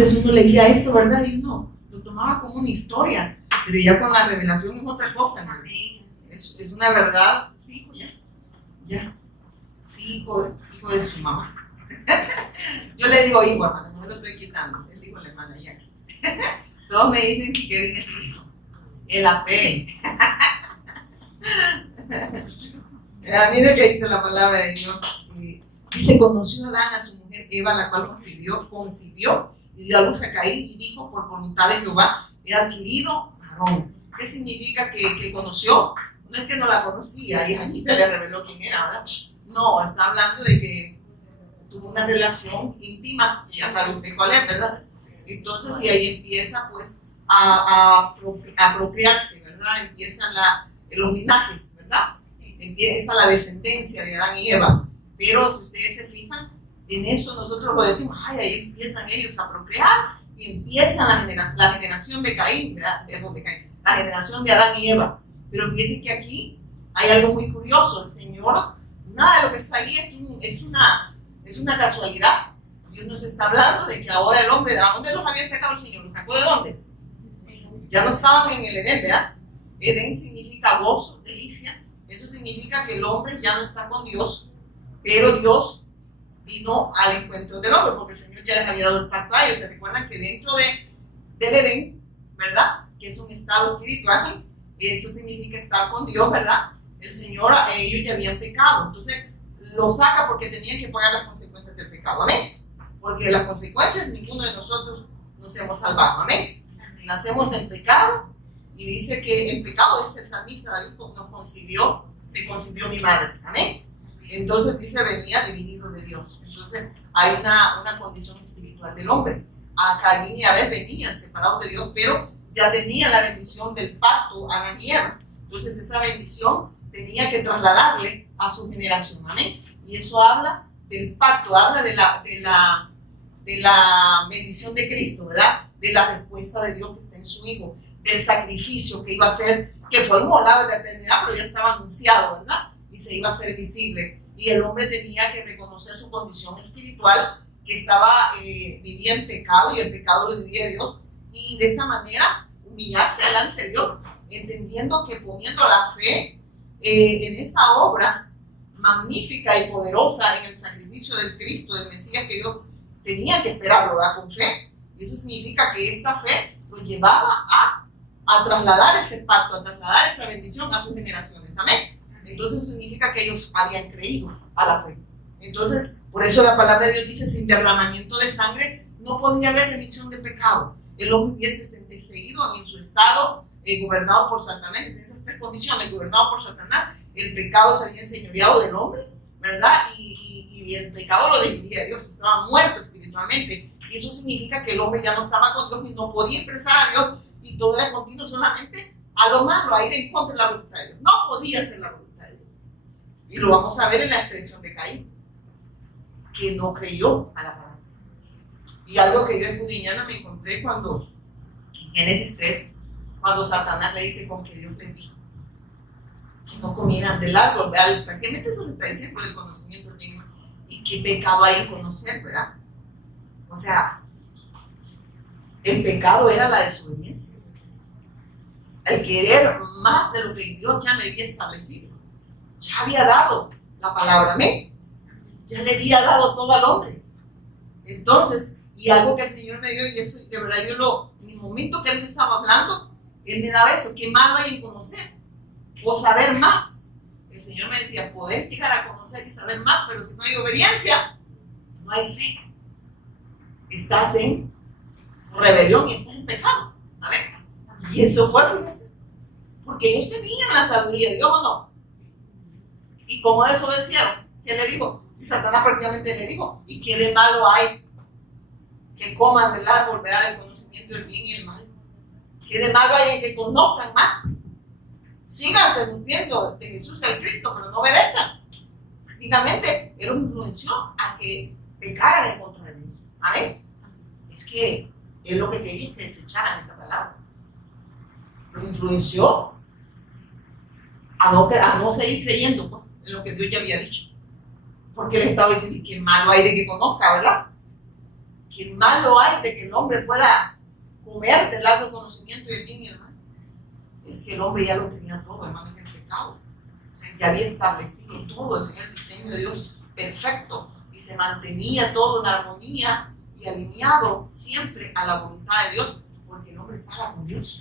Antes uno leía esto, ¿verdad? Y uno lo tomaba como una historia, pero ya con la revelación es otra cosa, ¿no? Es una verdad, sí, hijo, ya. Sí, hijo de su mamá. Yo le digo hijo, hermana, no me lo estoy quitando, es hijo de la hermana, ya. Todos me dicen que Kevin es mi hijo, en la fe. Mira lo que dice la palabra de Dios. Dice, conoció Adán a su mujer Eva, la cual concibió y dio a luz a Caín y dijo, por voluntad de Jehová, he adquirido varón. ¿Qué significa que conoció? No es que no la conocía y Anita le reveló quién era, ¿verdad? No, está hablando de que tuvo una relación íntima, y ya sabe usted cuál es, ¿verdad? Entonces, y ahí empieza pues a apropiarse, ¿verdad? Empiezan los linajes, ¿verdad? Empieza la descendencia de Adán y Eva. Pero si ustedes se fijan, en eso nosotros lo decimos, ay, ahí empiezan ellos a procrear y empieza la generación de Caín, ¿verdad? La generación de Adán y Eva. Pero fíjense que aquí hay algo muy curioso. El Señor, nada de lo que está ahí es una casualidad. Dios nos está hablando de que ahora el hombre, ¿de dónde los había sacado el Señor? ¿Los sacó de dónde? Ya no estaban en el Edén, ¿verdad? Edén significa gozo, delicia. Eso significa que el hombre ya no está con Dios, pero Dios vino al encuentro del hombre, porque el Señor ya les había dado el pacto a ellos. Se recuerdan que dentro del Edén, ¿verdad? Que es un estado espiritual, eso significa estar con Dios, ¿verdad? El Señor, ellos ya habían pecado, entonces lo saca porque tenían que pagar las consecuencias del pecado, ¿amén? Porque las consecuencias ninguno de nosotros nos hemos salvado, ¿amén? Nacemos en pecado y dice que en pecado, dice el salmista David, me concibió mi madre, ¿amén? Entonces dice, venía dividido de Dios. Entonces hay una condición espiritual del hombre. A Caín y Abel venían separados de Dios, pero ya tenían la bendición del pacto a Adán y Eva. Entonces esa bendición tenía que trasladarle a su generación, amén. Y eso habla del pacto, habla de la bendición de Cristo, ¿verdad? De la respuesta de Dios que está en su Hijo, del sacrificio que iba a ser, que fue inmolado en la eternidad, pero ya estaba anunciado, ¿verdad? Y se iba a hacer visible. Y el hombre tenía que reconocer su condición espiritual, que vivía en pecado y el pecado lo dividía de Dios, y de esa manera humillarse delante de Dios, entendiendo que poniendo la fe en esa obra magnífica y poderosa, en el sacrificio del Cristo, del Mesías, que Dios tenía que esperarlo, ¿verdad? Con fe. Y eso significa que esta fe lo llevaba a trasladar ese pacto, a trasladar esa bendición a sus generaciones, amén. Entonces significa que ellos habían creído a la fe. Entonces, por eso la palabra de Dios dice, sin derramamiento de sangre no podía haber remisión de pecado. El hombre hubiese seguido en su estado gobernado por Satanás, en esas tres condiciones, gobernado por Satanás, el pecado se había enseñoreado del hombre, ¿verdad? Y el pecado lo dividía de Dios, estaba muerto espiritualmente. Y eso significa que el hombre ya no estaba con Dios y no podía expresar a Dios, y todo era continuo solamente a lo malo, a ir en contra de la voluntad de Dios. No podía ser la voluntad de Dios. Y lo vamos a ver en la expresión de Caín, que no creyó a la palabra. Y algo que yo escudriñando me encontré cuando, en Génesis 3, cuando Satanás le dice con que Dios les dijo que no comieran del árbol, ¿verdad? Prácticamente eso le está diciendo del conocimiento del bien, y qué pecado hay en conocer, ¿verdad? O sea, el pecado era la desobediencia, el querer más de lo que Dios ya me había establecido. Ya había dado la palabra, amén. Ya le había dado todo al hombre. Entonces, y algo que el Señor me dio, y eso de verdad en el momento que Él me estaba hablando, Él me daba esto: ¿qué malo hay en conocer o saber más? El Señor me decía, poder llegar a conocer y saber más, pero si no hay obediencia, no hay fe. Estás en rebelión y estás en pecado. A ver, y eso fue, fíjense, porque ellos tenían la sabiduría de Dios, ¿o no? ¿Y cómo desobedecieron? ¿Qué le dijo? Si Satanás prácticamente le dijo, ¿y qué de malo hay que coman del árbol, ¿verdad?, del conocimiento del bien y el mal? ¿Qué de malo hay en que conozcan más? Síganse nutriendo de Jesús el Cristo, pero no obedezcan. Prácticamente Él los influenció a que pecaran en contra de Dios. Amén. Es que Él lo que quería es que desecharan esa palabra. Los influenció a no seguir creyendo, pues, en lo que Dios ya había dicho. Porque Él estaba diciendo, ¿qué malo hay de que conozca, verdad? que malo hay de que el hombre pueda comer del árbol conocimiento y el bien y el mal. Es que el hombre ya lo tenía todo, hermano, en el pecado. O sea, ya había establecido todo en el diseño de Dios perfecto y se mantenía todo en armonía y alineado siempre a la voluntad de Dios, porque el hombre estaba con Dios.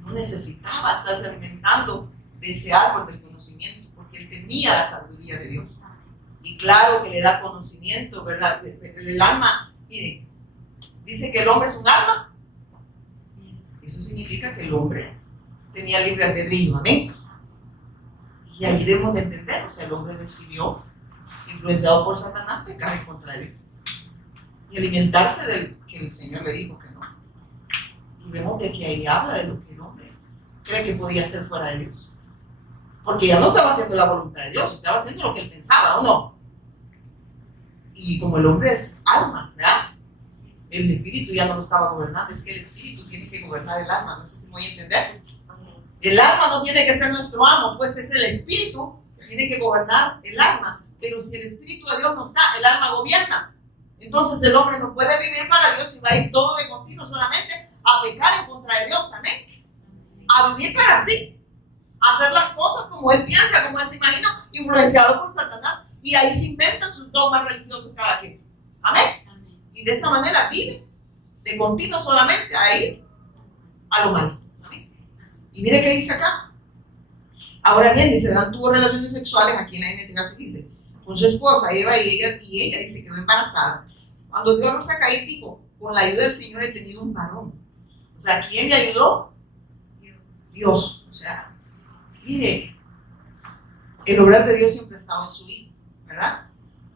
No necesitaba estarse alimentando de ese árbol del conocimiento, porque él tenía la sabiduría de Dios. Y claro que le da conocimiento, ¿verdad? El alma, mire, dice que el hombre es un alma. Eso significa que el hombre tenía libre albedrío, amén. Y ahí debemos de entender, o sea, el hombre decidió, influenciado por Satanás, pecar en contra de Dios y alimentarse del que el Señor le dijo que no. Y vemos de que ahí habla de lo que el hombre cree que podía hacer fuera de Dios, porque ya no estaba haciendo la voluntad de Dios, estaba haciendo lo que él pensaba, ¿o no? Y como el hombre es alma, ¿verdad? El espíritu ya no lo estaba gobernando, es que el espíritu tiene que gobernar el alma, no sé si me voy a entender. El alma no tiene que ser nuestro amo, pues es el espíritu que tiene que gobernar el alma, pero si el espíritu de Dios no está, el alma gobierna. Entonces el hombre no puede vivir para Dios y va a ir todo de continuo solamente a pecar en contra de Dios, amén. A vivir para sí, a hacer las cosas como él piensa, como él se imagina, influenciado por Satanás. Y ahí se inventan sus dogmas religiosos cada quien, amén. Y de esa manera vive de continuo solamente a ir a lo malo. Y mire qué dice acá. Ahora bien, dice, Adán tuvo relaciones sexuales, aquí en la NTV así dice, con su esposa Eva y ella dice quedó embarazada. Cuando Dios nos saca ahí, dijo, con la ayuda del Señor he tenido un varón. O sea, ¿quién le ayudó? Dios. O sea, mire, el obrar de Dios siempre ha estado en su hijo, ¿verdad?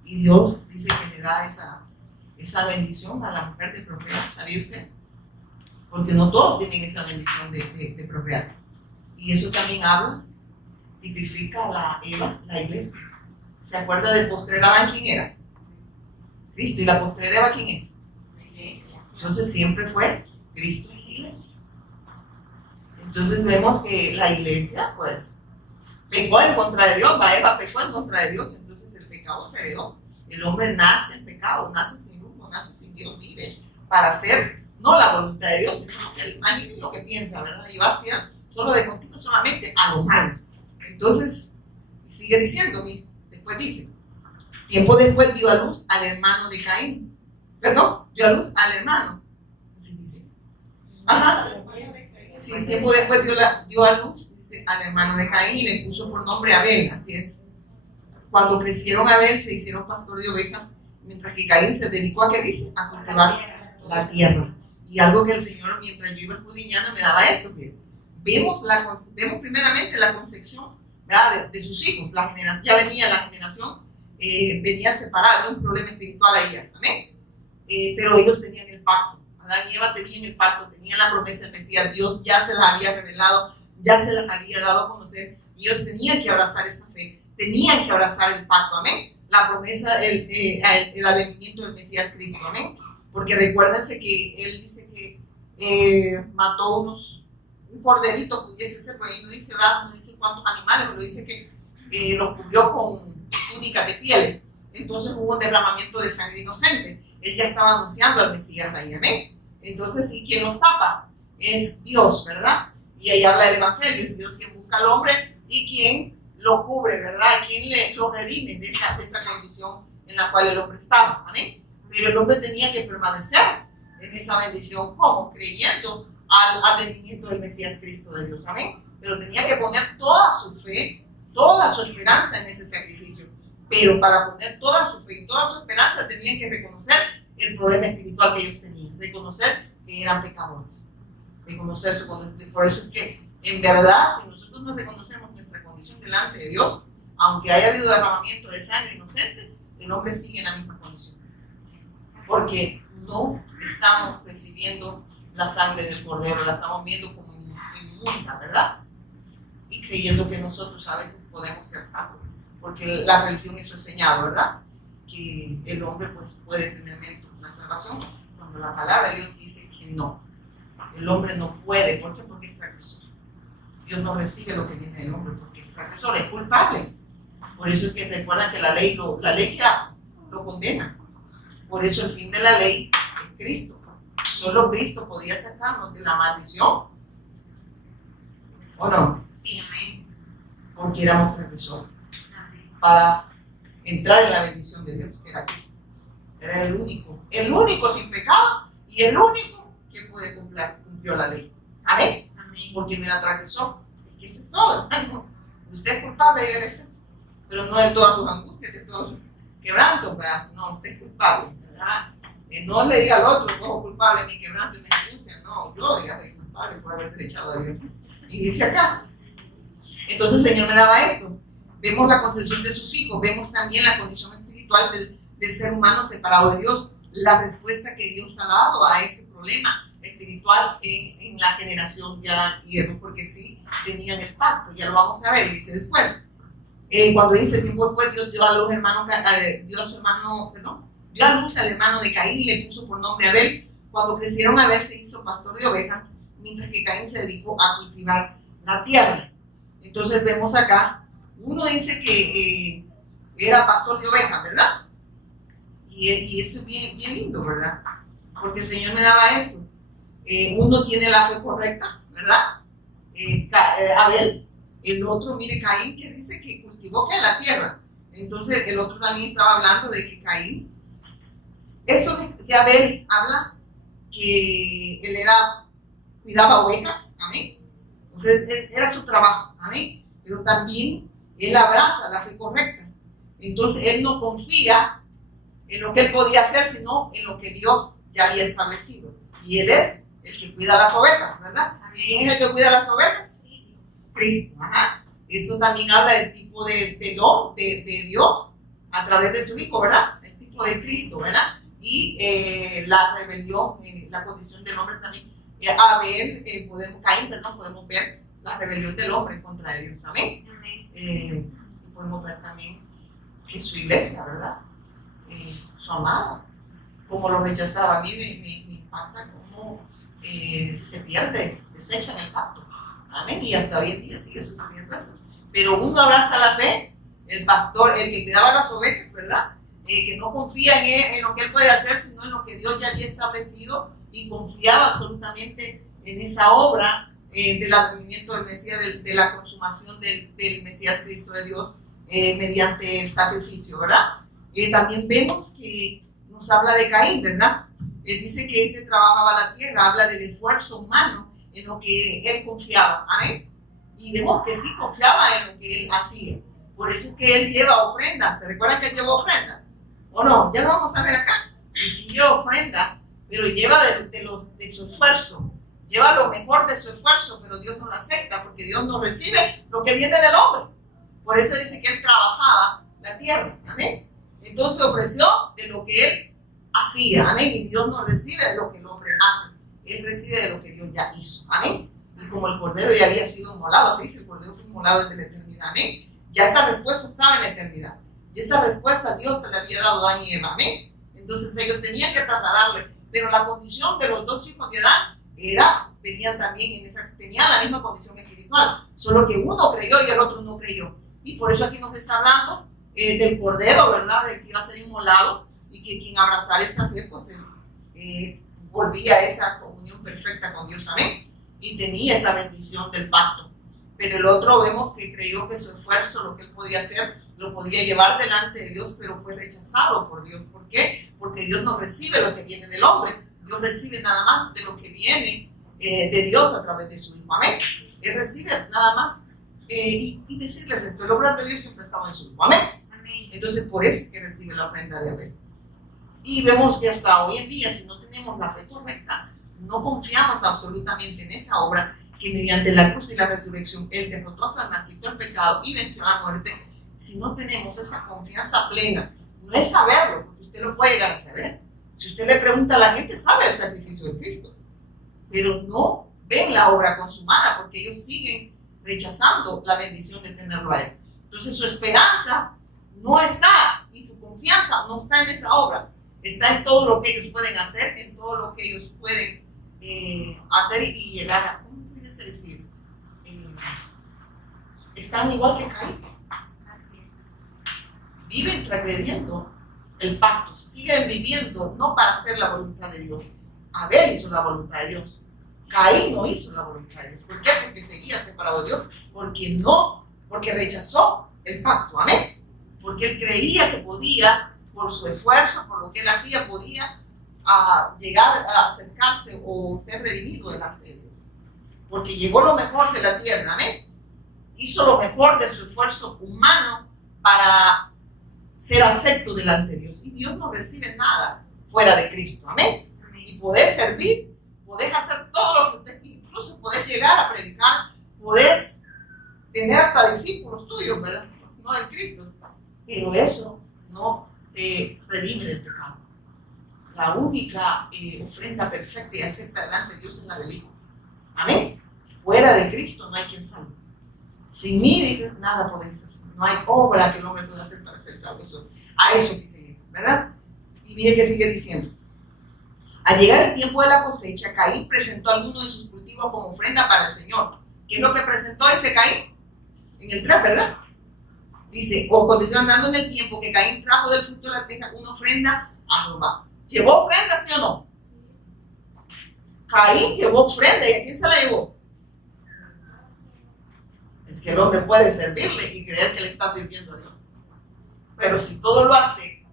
Y Dios dice que le da esa bendición a la mujer de procrear, ¿sabía usted? Porque no todos tienen esa bendición de procrear. Y eso también habla, tipifica la iglesia. ¿Se acuerda del postrer Adán quién era? Cristo. ¿Y la postrer Eva quién es? Entonces siempre fue Cristo en la iglesia. Entonces vemos que la iglesia pues pecó en contra de Dios, Eva pecó en contra de Dios, entonces el pecado se heredó. El hombre nace en pecado, nace sin rumbo, nace sin Dios, vive para hacer no la voluntad de Dios, sino que imagine lo que piensa, ¿verdad? Y va a hacer solo de continuo solamente a lo malo. Entonces sigue diciendo, después dice, tiempo después dio a luz al hermano de Caín. Perdón, dio a luz al hermano. Así dice. Ajá. Sí, tiempo después dio a luz, dice, al hermano de Caín y le puso por nombre Abel. Así es. Cuando crecieron Abel se hicieron pastor de ovejas, mientras que Caín se dedicó a, ¿qué dice? A cultivar la tierra. Y algo que el Señor, mientras yo iba escudriñando, me daba esto. Que vemos primeramente la concepción, ¿verdad? de sus hijos. Ya venía la generación, venía separada, no un problema espiritual ahí, amén. Pero ellos tenían el pacto. Adán y Eva tenían el pacto, tenían la promesa del Mesías. Dios ya se las había revelado, ya se las había dado a conocer. Y ellos tenían que abrazar esa fe, tenían que abrazar el pacto, amén. La promesa, el advenimiento del Mesías Cristo, amén. Porque recuérdense que él dice que mató un corderito, pudiese ser, por ahí no dice cuántos animales, pero dice que los cubrió con túnicas de pieles. Entonces hubo un derramamiento de sangre inocente. Él ya estaba anunciando al Mesías ahí, amén. Entonces, ¿y quién los tapa? Es Dios, ¿verdad? Y ahí habla del Evangelio, es Dios quien busca al hombre y quien lo cubre, ¿verdad? Quien lo redime de esa condición en la cual el hombre estaba, amén. Pero el hombre tenía que permanecer en esa bendición, ¿cómo? Creyendo al advenimiento del Mesías Cristo de Dios, amén. Pero tenía que poner toda su fe, toda su esperanza en ese sacrificio. Pero para poner toda su fe y toda su esperanza tenían que reconocer el problema espiritual que ellos tenían, reconocer que eran pecadores, reconocer su condición. Por eso es que, en verdad, si nosotros no reconocemos nuestra condición delante de Dios, aunque haya habido derramamiento de sangre inocente, el hombre sigue en la misma condición. Porque no estamos recibiendo la sangre del Cordero, la estamos viendo como inmunda, ¿verdad? Y creyendo que nosotros a veces podemos ser salvos. Porque la religión eso enseñado, ¿verdad? Que el hombre pues puede tener una salvación, cuando la palabra de Dios dice que no. El hombre no puede, ¿por qué? Porque es transgresor. Dios no recibe lo que viene del hombre porque es transgresor, es culpable. Por eso es que recuerdan que la ley ¿qué hace? Lo condena. Por eso el fin de la ley es Cristo. Solo Cristo podía sacarnos de la maldición. ¿O no? Sí, amén. Porque éramos transgresores. Amén. Para entrar en la bendición de Dios, que era Cristo. Era el único sin pecado y el único que cumplió la ley. Amén. Amén. Porque me la transgresó. Es que eso es todo, hermano. Usted es culpable, dígale, pero no de todas sus angustias, de todos sus quebrantos, ¿verdad? No, usted es culpable, ¿verdad? No le diga al otro, yo culpable de mi quebranto y mi angustia, no, yo diga, soy culpable por haberte echado a Dios. Y dice acá, entonces el Señor me daba esto. Vemos la concepción de sus hijos, vemos también la condición espiritual del ser humano separado de Dios, la respuesta que Dios ha dado a ese problema espiritual en la generación ya hierro, porque sí tenían el pacto, ya lo vamos a ver, dice después. Cuando dice tiempo después, Dios dio a los hermanos, dio a luz al hermano de Caín y le puso por nombre Abel. Cuando crecieron, Abel se hizo pastor de ovejas, mientras que Caín se dedicó a cultivar la tierra. Entonces vemos acá, uno dice que era pastor de ovejas, ¿verdad? Y eso es bien, bien lindo, ¿verdad? Porque el Señor me daba esto. Uno tiene la fe correcta, ¿verdad? Abel, el otro, mire, Caín, que dice que cultivó que en la tierra. Entonces el otro también estaba hablando de que Caín, esto de Abel habla que él cuidaba ovejas, amén. Entonces era su trabajo, amén. Pero también él abraza la fe correcta. Entonces él no confía en lo que él podía hacer, sino en lo que Dios ya había establecido. Y él es el que cuida las ovejas, ¿verdad? ¿Quién es el que cuida las ovejas? Cristo. Ajá. Eso también habla del tipo de don de Dios a través de su Hijo, ¿verdad? El tipo de Cristo, ¿verdad? Y la rebelión, la condición del hombre también. Abel, podemos ver la rebelión del hombre contra Dios, amén. Y podemos ver también que su iglesia, ¿verdad? Su amada, como lo rechazaba. A mí me impacta cómo se pierde, desechan el pacto. Amén. Y hasta hoy en día sigue sucediendo eso. Pero uno abraza la fe, el pastor, el que cuidaba las ovejas, ¿verdad? Que no confía en lo que él puede hacer, sino en lo que Dios ya había establecido y confiaba absolutamente en esa obra del advenimiento del Mesías, de la consumación del Mesías Cristo de Dios mediante el sacrificio, ¿verdad? También vemos que nos habla de Caín, ¿verdad? Dice que él que trabajaba la tierra, habla del esfuerzo humano en lo que él confiaba, ¿amén? Y vemos que sí confiaba en lo que él hacía. Por eso es que él lleva ofrenda. ¿Se recuerdan que él lleva ofrenda? ¿O no? Ya lo vamos a ver acá. Y sí lleva ofrenda, pero lleva de su esfuerzo. Lleva lo mejor de su esfuerzo, pero Dios no lo acepta porque Dios no recibe lo que viene del hombre. Por eso dice que él trabajaba la tierra, ¿amén? Entonces ofreció de lo que él hacía, amén. Y Dios no recibe de lo que el hombre hace. Él recibe de lo que Dios ya hizo, amén. Y como el cordero ya había sido inmolado, así dice, el cordero fue inmolado desde la eternidad, amén. Ya esa respuesta estaba en la eternidad. Y esa respuesta Dios se le había dado a Adán y Eva, amén. Entonces ellos tenían que trasladarle, pero la condición de los dos hijos de Adán tenían la misma condición espiritual, solo que uno creyó y el otro no creyó. Y por eso aquí nos está hablando del cordero, ¿verdad? Del que iba a ser inmolado y que quien abrazara esa fe, pues volvía a esa comunión perfecta con Dios, amén. Y tenía esa bendición del pacto. Pero el otro vemos que creyó que su esfuerzo, lo que él podía hacer, lo podía llevar delante de Dios, pero fue rechazado por Dios. ¿Por qué? Porque Dios no recibe lo que viene del hombre, Dios recibe nada más de lo que viene de Dios a través de su Hijo, amén. Él recibe nada más. Y decirles esto, el obrar de Dios siempre estaba en su Hijo, amén. Entonces por eso es que recibe la ofrenda de Abel. Y vemos que hasta hoy en día, si no tenemos la fe correcta, no confiamos absolutamente en esa obra que mediante la cruz y la resurrección Él derrotó a Satanás, quitó el pecado y venció la muerte. Si no tenemos esa confianza plena, no es saberlo, porque usted lo puede llegar a saber. Si usted le pregunta a la gente, sabe el sacrificio de Cristo, pero no ven la obra consumada porque ellos siguen rechazando la bendición de tenerlo a Él. Entonces su esperanza no está, y su confianza no está en esa obra, está en todo lo que ellos pueden hacer, en todo lo que ellos pueden hacer y llegar a, ¿cómo puede decir? Están igual que Caín. Así es. Viven transgrediendo el pacto, siguen viviendo no para hacer la voluntad de Dios. Abel hizo la voluntad de Dios. Caín no hizo la voluntad de Dios. ¿Por qué? Porque seguía separado de Dios. Porque rechazó el pacto. Amén. Porque él creía que podía, por su esfuerzo, por lo que él hacía, podía llegar a acercarse o ser redimido delante de Dios. Porque llevó lo mejor de la tierra. Amén. Hizo lo mejor de su esfuerzo humano para ser acepto delante de Dios. Y Dios no recibe nada fuera de Cristo. Amén. Y podés servir, podés hacer todo lo que usted, incluso podés llegar a predicar, podés tener hasta discípulos tuyos, ¿verdad? No en Cristo. Pero eso no te redime del pecado. La única ofrenda perfecta y acepta delante de Dios es la del Hijo. Amén. Fuera de Cristo no hay quien salve. Sin mí nada podéis hacer. No hay obra que el hombre pueda hacer para ser salvo. A eso quise llegar, ¿verdad? Y mire que sigue diciendo. Al llegar el tiempo de la cosecha, Caín presentó algunos de sus cultivos como ofrenda para el Señor. ¿Qué es lo que presentó ese Caín? En el 3, ¿verdad? Dice, o cuando iban dando en el tiempo que Caín trajo del fruto de la tierra una ofrenda a Jehová. ¿Llevó ofrenda, sí o no? Caín llevó ofrenda, ¿y a quién se la llevó? Es que el hombre puede servirle y creer que le está sirviendo a Dios. Pero si todo lo hace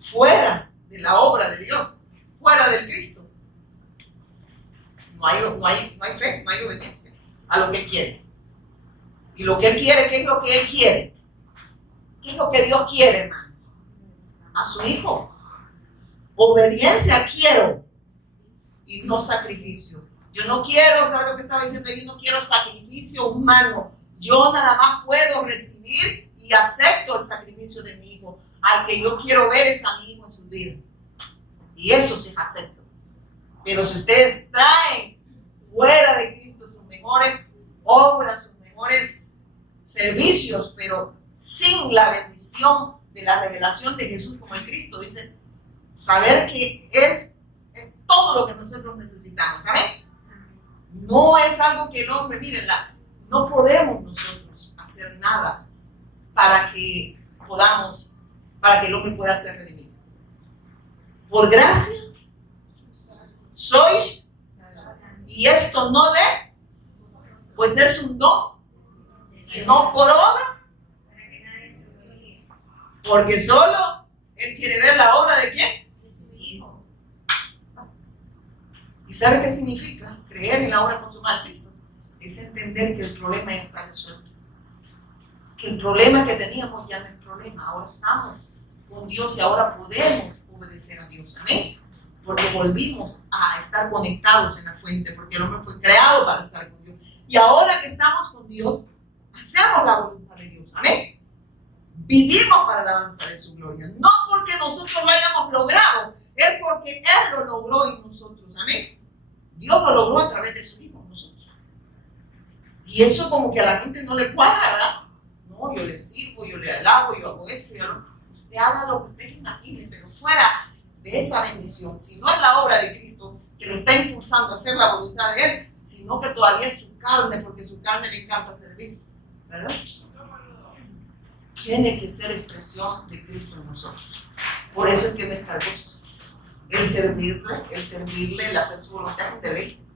fuera de la obra de Dios, fuera del Cristo, no hay fe, no hay obediencia a lo que Él quiere. Y lo que Él quiere, ¿qué es lo que Él quiere? ¿Qué es lo que Dios quiere, hermano? A su Hijo. Obediencia quiero y no sacrificio. Yo no quiero, ¿sabes lo que estaba diciendo? Yo no quiero sacrificio humano. Yo nada más puedo recibir y acepto el sacrificio de mi Hijo. Al que yo quiero ver es a mi Hijo en su vida. Y eso sí es acepto. Pero si ustedes traen fuera de Cristo sus mejores obras, sus mejores servicios, pero sin la bendición de la revelación de Jesús como el Cristo, dice, saber que Él es todo lo que nosotros necesitamos, ¿saben? No es algo que el hombre, mírenla, no podemos nosotros hacer nada para que el hombre pueda ser redimido. Por gracia sois, y esto no pues es un don, no por obra, porque solo Él quiere ver la obra de ¿quién? De su Hijo. ¿Y sabe qué significa? Creer en la obra consumada de Cristo es entender que el problema ya está resuelto, que el problema que teníamos ya no es problema, ahora estamos con Dios y ahora podemos obedecer a Dios, amén, porque volvimos a estar conectados en la fuente, porque el hombre fue creado para estar con Dios, y ahora que estamos con Dios hacemos la voluntad de Dios, amén, vivimos para la alabanza de su gloria, no porque nosotros lo hayamos logrado, es porque Él lo logró en nosotros, amén. Dios lo logró a través de su Hijo en nosotros. Y eso como que a la gente no le cuadra, ¿verdad? No, yo le sirvo, yo le alabo, yo hago esto, yo lo... Usted haga lo que usted imagine, pero fuera de esa bendición, si no es la obra de Cristo que lo está impulsando a hacer la voluntad de Él, sino que todavía es su carne, porque su carne le encanta servir, ¿verdad? Tiene que ser expresión de Cristo en nosotros. Por eso es que me encargó el servirle, el hacer su voluntad de ley.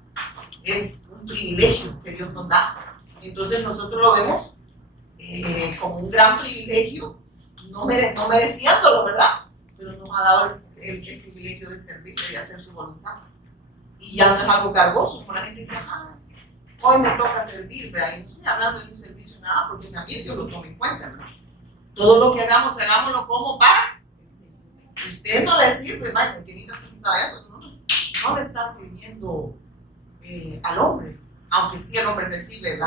Es un privilegio que Dios nos da. Entonces nosotros lo vemos como un gran privilegio, no mereciéndolo, ¿verdad? Pero nos ha dado el privilegio de servirle y de hacer su voluntad. Y ya no es algo cargoso, como la gente dice, hoy me toca servir, ¿verdad? Y no estoy hablando de un servicio nada, porque también Dios lo toma en cuenta, ¿verdad? Todo lo que hagamos, hagámoslo como para. Usted no le sirve, porque no le está sirviendo al hombre, aunque sí el hombre recibe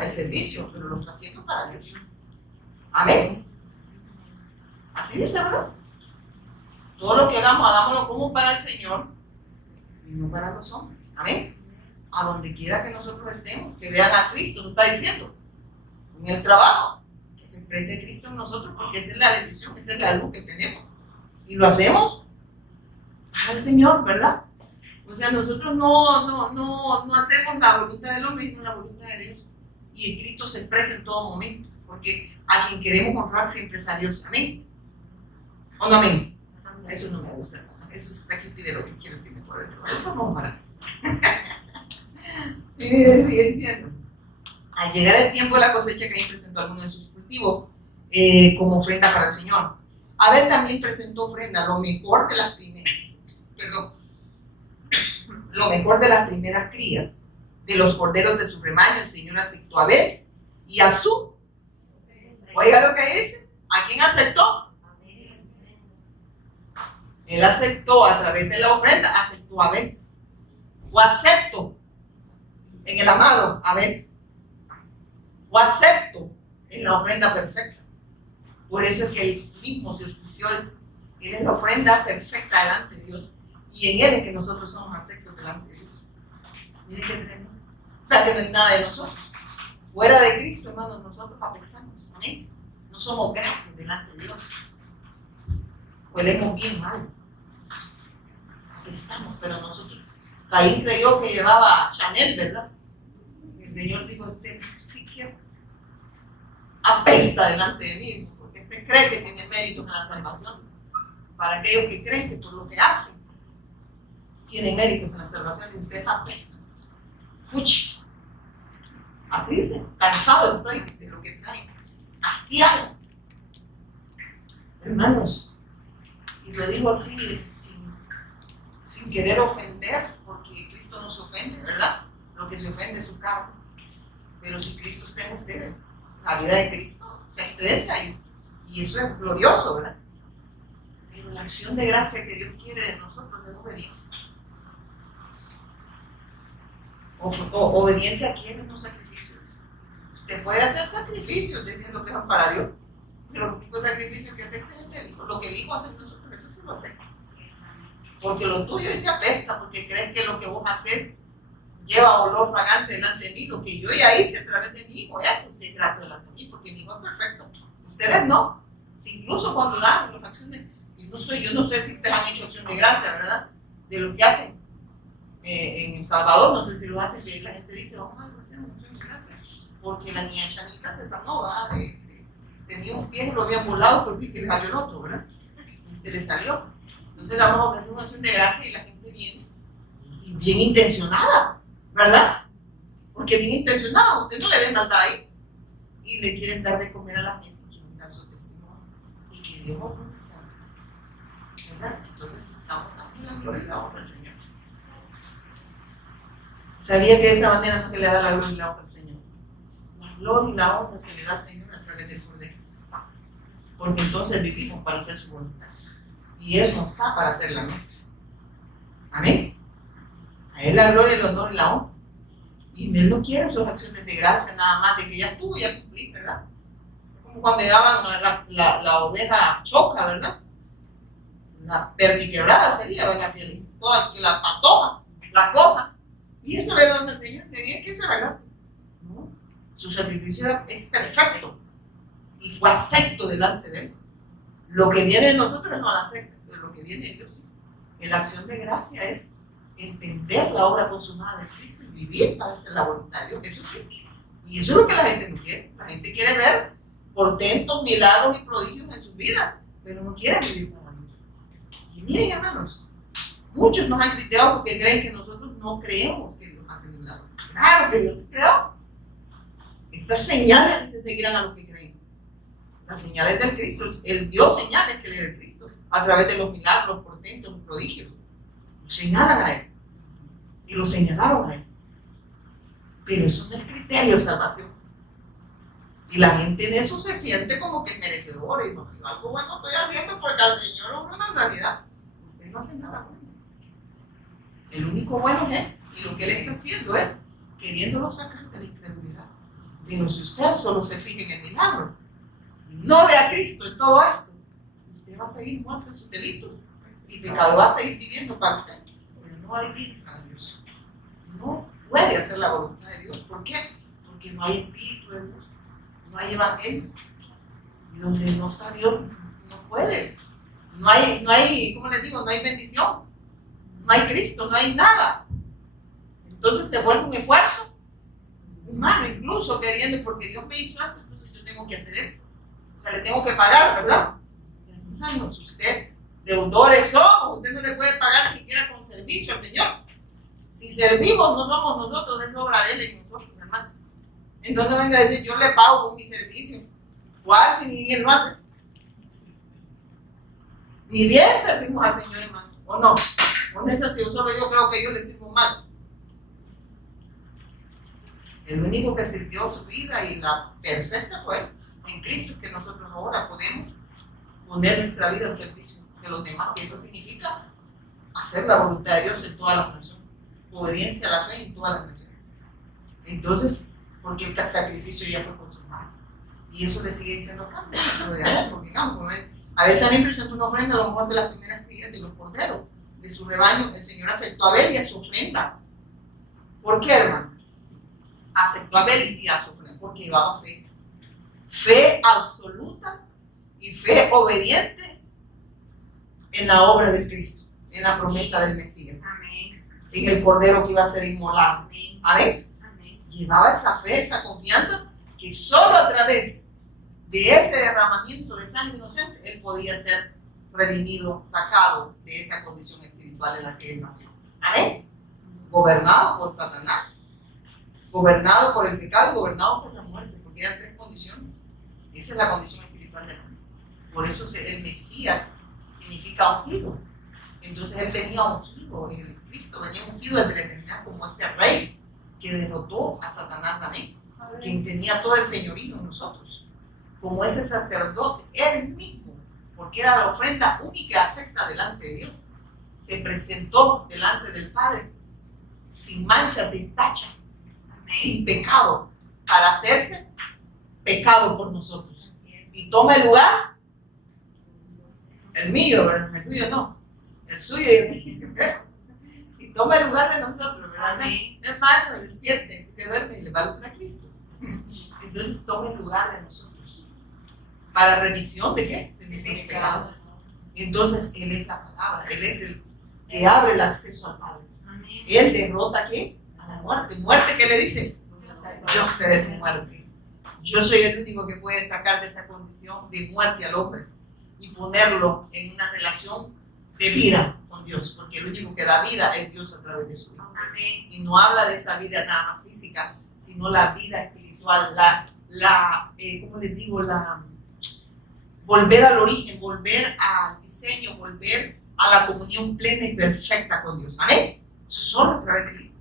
el servicio, pero lo está haciendo para Dios. Amén. Así dice, ¿verdad? Todo lo que hagamos, hagámoslo como para el Señor y no para los hombres. Amén. A donde quiera que nosotros estemos, que vean a Cristo, lo está diciendo. En el trabajo, que se exprese Cristo en nosotros, porque esa es la bendición, esa es la luz que tenemos. Y lo hacemos al Señor, ¿verdad? O sea, nosotros no hacemos la voluntad del hombre, sino la voluntad de Dios. Y el Cristo se expresa en todo momento, porque a quien queremos honrar siempre es a Dios. Amén. ¿O no, amén? Eso no me gusta, hermano. Eso está aquí, pide lo que quiere, tiene por el trabajo. Vamos a orar. Y mire, sigue diciendo. Al llegar el tiempo de la cosecha, Caín presentó algunos de sus cultivos como ofrenda para el Señor. Abel también presentó ofrenda, lo mejor de las primeras, lo mejor de las primeras crías de los corderos de su rebaño. El Señor aceptó a Abel y a su, oiga lo que dice, ¿a quién aceptó? Él aceptó a través de la ofrenda, aceptó a Abel. O acepto en el amado Abel. O acepto en la ofrenda perfecta. Por eso es que él mismo se ofreció. Él es la ofrenda perfecta delante de Dios. Y en él es que nosotros somos aceptos delante de Dios. Miren qué tremendo. O sea que no hay nada de nosotros. Fuera de Cristo, hermanos, nosotros apestamos. Amén. No somos gratos delante de Dios. Huelemos bien mal. Apestamos, pero nosotros. Caín creyó que llevaba Chanel, ¿verdad? El Señor dijo, este sí quiero. Apesta delante de mí, porque usted cree que tiene méritos en la salvación. Para aquellos que creen que por lo que hacen tienen méritos en la salvación, y usted apesta. Fuchi. Así dice, cansado estoy de lo que traen, hastiado. Hermanos, y lo digo así, sin querer ofender, porque Cristo no se ofende, ¿verdad? Lo que se ofende es su carne. Pero si Cristo está en ustedes, la vida de Cristo se expresa y eso es glorioso, ¿verdad? Pero la acción de gracia que Dios quiere de nosotros es obediencia. Obediencia a quiénes, no sacrificios. Usted puede hacer sacrificios diciendo que son para Dios, pero el único sacrificio que acepta es el Hijo. Lo que el Hijo hace en nosotros, eso sí lo acepta. Porque lo tuyo se apesta, porque crees que lo que vos haces lleva olor fragante delante de mí. Lo que yo ya hice a través de mi Hijo, eso sí es grato delante de mí, porque mi Hijo es perfecto. Ustedes no. Si incluso cuando dan las acciones, yo no sé si ustedes han hecho acción de gracia, ¿verdad? De lo que hacen en El Salvador, no sé si lo hacen, que la gente dice, vamos a hacer una acción de gracia, porque la niña Chanita se sanó, ¿verdad? Tenía un pie, lo había volado porque le salió el otro, ¿verdad? Y se le salió. Entonces le vamos a ofrecer una acción de gracia y la gente viene y bien intencionada, ¿verdad? Porque bien intencionada, usted no le ve maldad ahí y le quieren dar de comer a la gente, quieren dar su testimonio y que Dios va a comenzar, ¿verdad? Entonces estamos dando la gloria y la honra al Señor. ¿Sabía que de esa manera no se le da la gloria y la honra al Señor? La gloria y la honra se le da al Señor a través del Cordero, porque entonces vivimos para hacer su voluntad y Él no está para hacer la nuestra. Amén. A Él la gloria, el honor y la honra. Y Él no quiere sus acciones de gracia nada más de que ya estuvo, ya cumplí, ¿verdad? Es como cuando llevaban la oveja choca, ¿verdad? La perdiquebrada sería, ¿verdad? Toda la patoja, la coja. Y eso le daban al Señor. ¿Sería que eso era grato? No. Su sacrificio es perfecto y fue acepto delante de Él. Lo que viene de nosotros no lo acepta, pero lo que viene de Dios sí. La acción de gracia es entender la obra consumada de Cristo y vivir para hacer la voluntad de Dios. Eso sí. Y eso es lo que la gente no quiere. La gente quiere ver portentos, milagros y prodigios en su vida, pero no quiere vivir para Dios. Y miren, hermanos, muchos nos han criticado porque creen que nosotros no creemos que Dios hace milagros. Claro que Dios sí creó. Estas señales que se seguirán a los que creen. Las señales del Cristo, Él dio señales que Él era el Cristo a través de los milagros, los portentos, los prodigios. Lo señalan a Él y lo señalaron a Él. Pero eso no es criterio de salvación. Y la gente en eso se siente como que es merecedor. Y no, yo algo bueno estoy haciendo porque al Señor logró una sanidad. Usted no hace nada bueno. El único bueno es Él. Y lo que Él está haciendo es queriéndolo sacar de la incredulidad. Pero si usted solo se fija en el milagro, no ve a Cristo en todo esto, usted va a seguir muerto en su delito y pecado, va a seguir viviendo para usted, pero no va a vivir para Dios. No puede hacer la voluntad de Dios. ¿Por qué? Porque no hay espíritu de Dios, no hay evangelio, y donde no está Dios no puede, no hay, ¿cómo les digo? No hay bendición, no hay Cristo, no hay nada. Entonces se vuelve un esfuerzo humano, incluso queriendo, porque Dios me hizo esto, entonces yo tengo que hacer esto. O sea, le tengo que pagar, ¿verdad? hermanos, usted, deudores somos, usted no le puede pagar ni siquiera con servicio al Señor. Si servimos, no somos nosotros, es obra de Él y nosotros, hermano. Entonces no venga a decir, yo le pago con mi servicio. ¿Cuál? Si ni bien lo hace. Ni bien servimos al Señor, hermano. ¿O no? ¿O no es así? O solo yo creo que yo le sirvo mal. El único que sirvió su vida y la perfecta fue en Cristo, que nosotros ahora podemos poner nuestra vida al servicio de los demás. Y eso significa hacer la voluntad de Dios en todas las naciones. Obediencia a la fe en todas las naciones. Entonces, porque el sacrificio ya fue consumado. Y eso le sigue diciendo cambio. Porque digamos, Abel también presentó una ofrenda a lo mejor de las primeras crías de los corderos de su rebaño. El Señor aceptó a Abel y a su ofrenda. ¿Por qué, hermano? Aceptó a Abel y a su ofrenda porque llevaba fe. Fe absoluta y fe obediente en la obra de Cristo, en la promesa del Mesías. Amén. En el cordero que iba a ser inmolado. Amén. Amén. Amén. Llevaba esa fe, esa confianza, que solo a través de ese derramamiento de sangre inocente él podía ser redimido, sacado de esa condición espiritual en la que él nació. Amén. Gobernado por Satanás, gobernado por el pecado y gobernado por la muerte, porque eran tres condiciones. Esa es la condición espiritual del hombre. Por eso el Mesías significa ungido. Entonces él venía ungido, el Cristo venía ungido desde la eternidad como ese rey que derrotó a Satanás también, quien tenía todo el señorío en nosotros, como ese sacerdote, él mismo, porque era la ofrenda única acepta delante de Dios. Se presentó delante del Padre sin mancha, sin tacha, sin pecado, para hacerse pecado por nosotros. Y toma el lugar, el mío, ¿verdad? El tuyo no, el suyo y el mío. Y toma el lugar de nosotros, ¿verdad? Hermano, despierte, que duerme y le va a lucrar a Cristo. Entonces toma el lugar de nosotros. ¿Para remisión de qué? De nuestros pecados. Entonces Él es la palabra, Él es el que abre el acceso al Padre. Él derrota ¿qué? A la muerte. ¿Muerte qué le dice? Yo sé de tu muerte. Yo soy el único que puede sacar de esa condición de muerte al hombre y ponerlo en una relación de vida con Dios, porque el único que da vida es Dios a través de su Hijo. Y no habla de esa vida nada más física, sino la vida espiritual, ¿cómo les digo? Volver al origen, volver al diseño, volver a la comunión plena y perfecta con Dios. Amén. Solo a través del Hijo.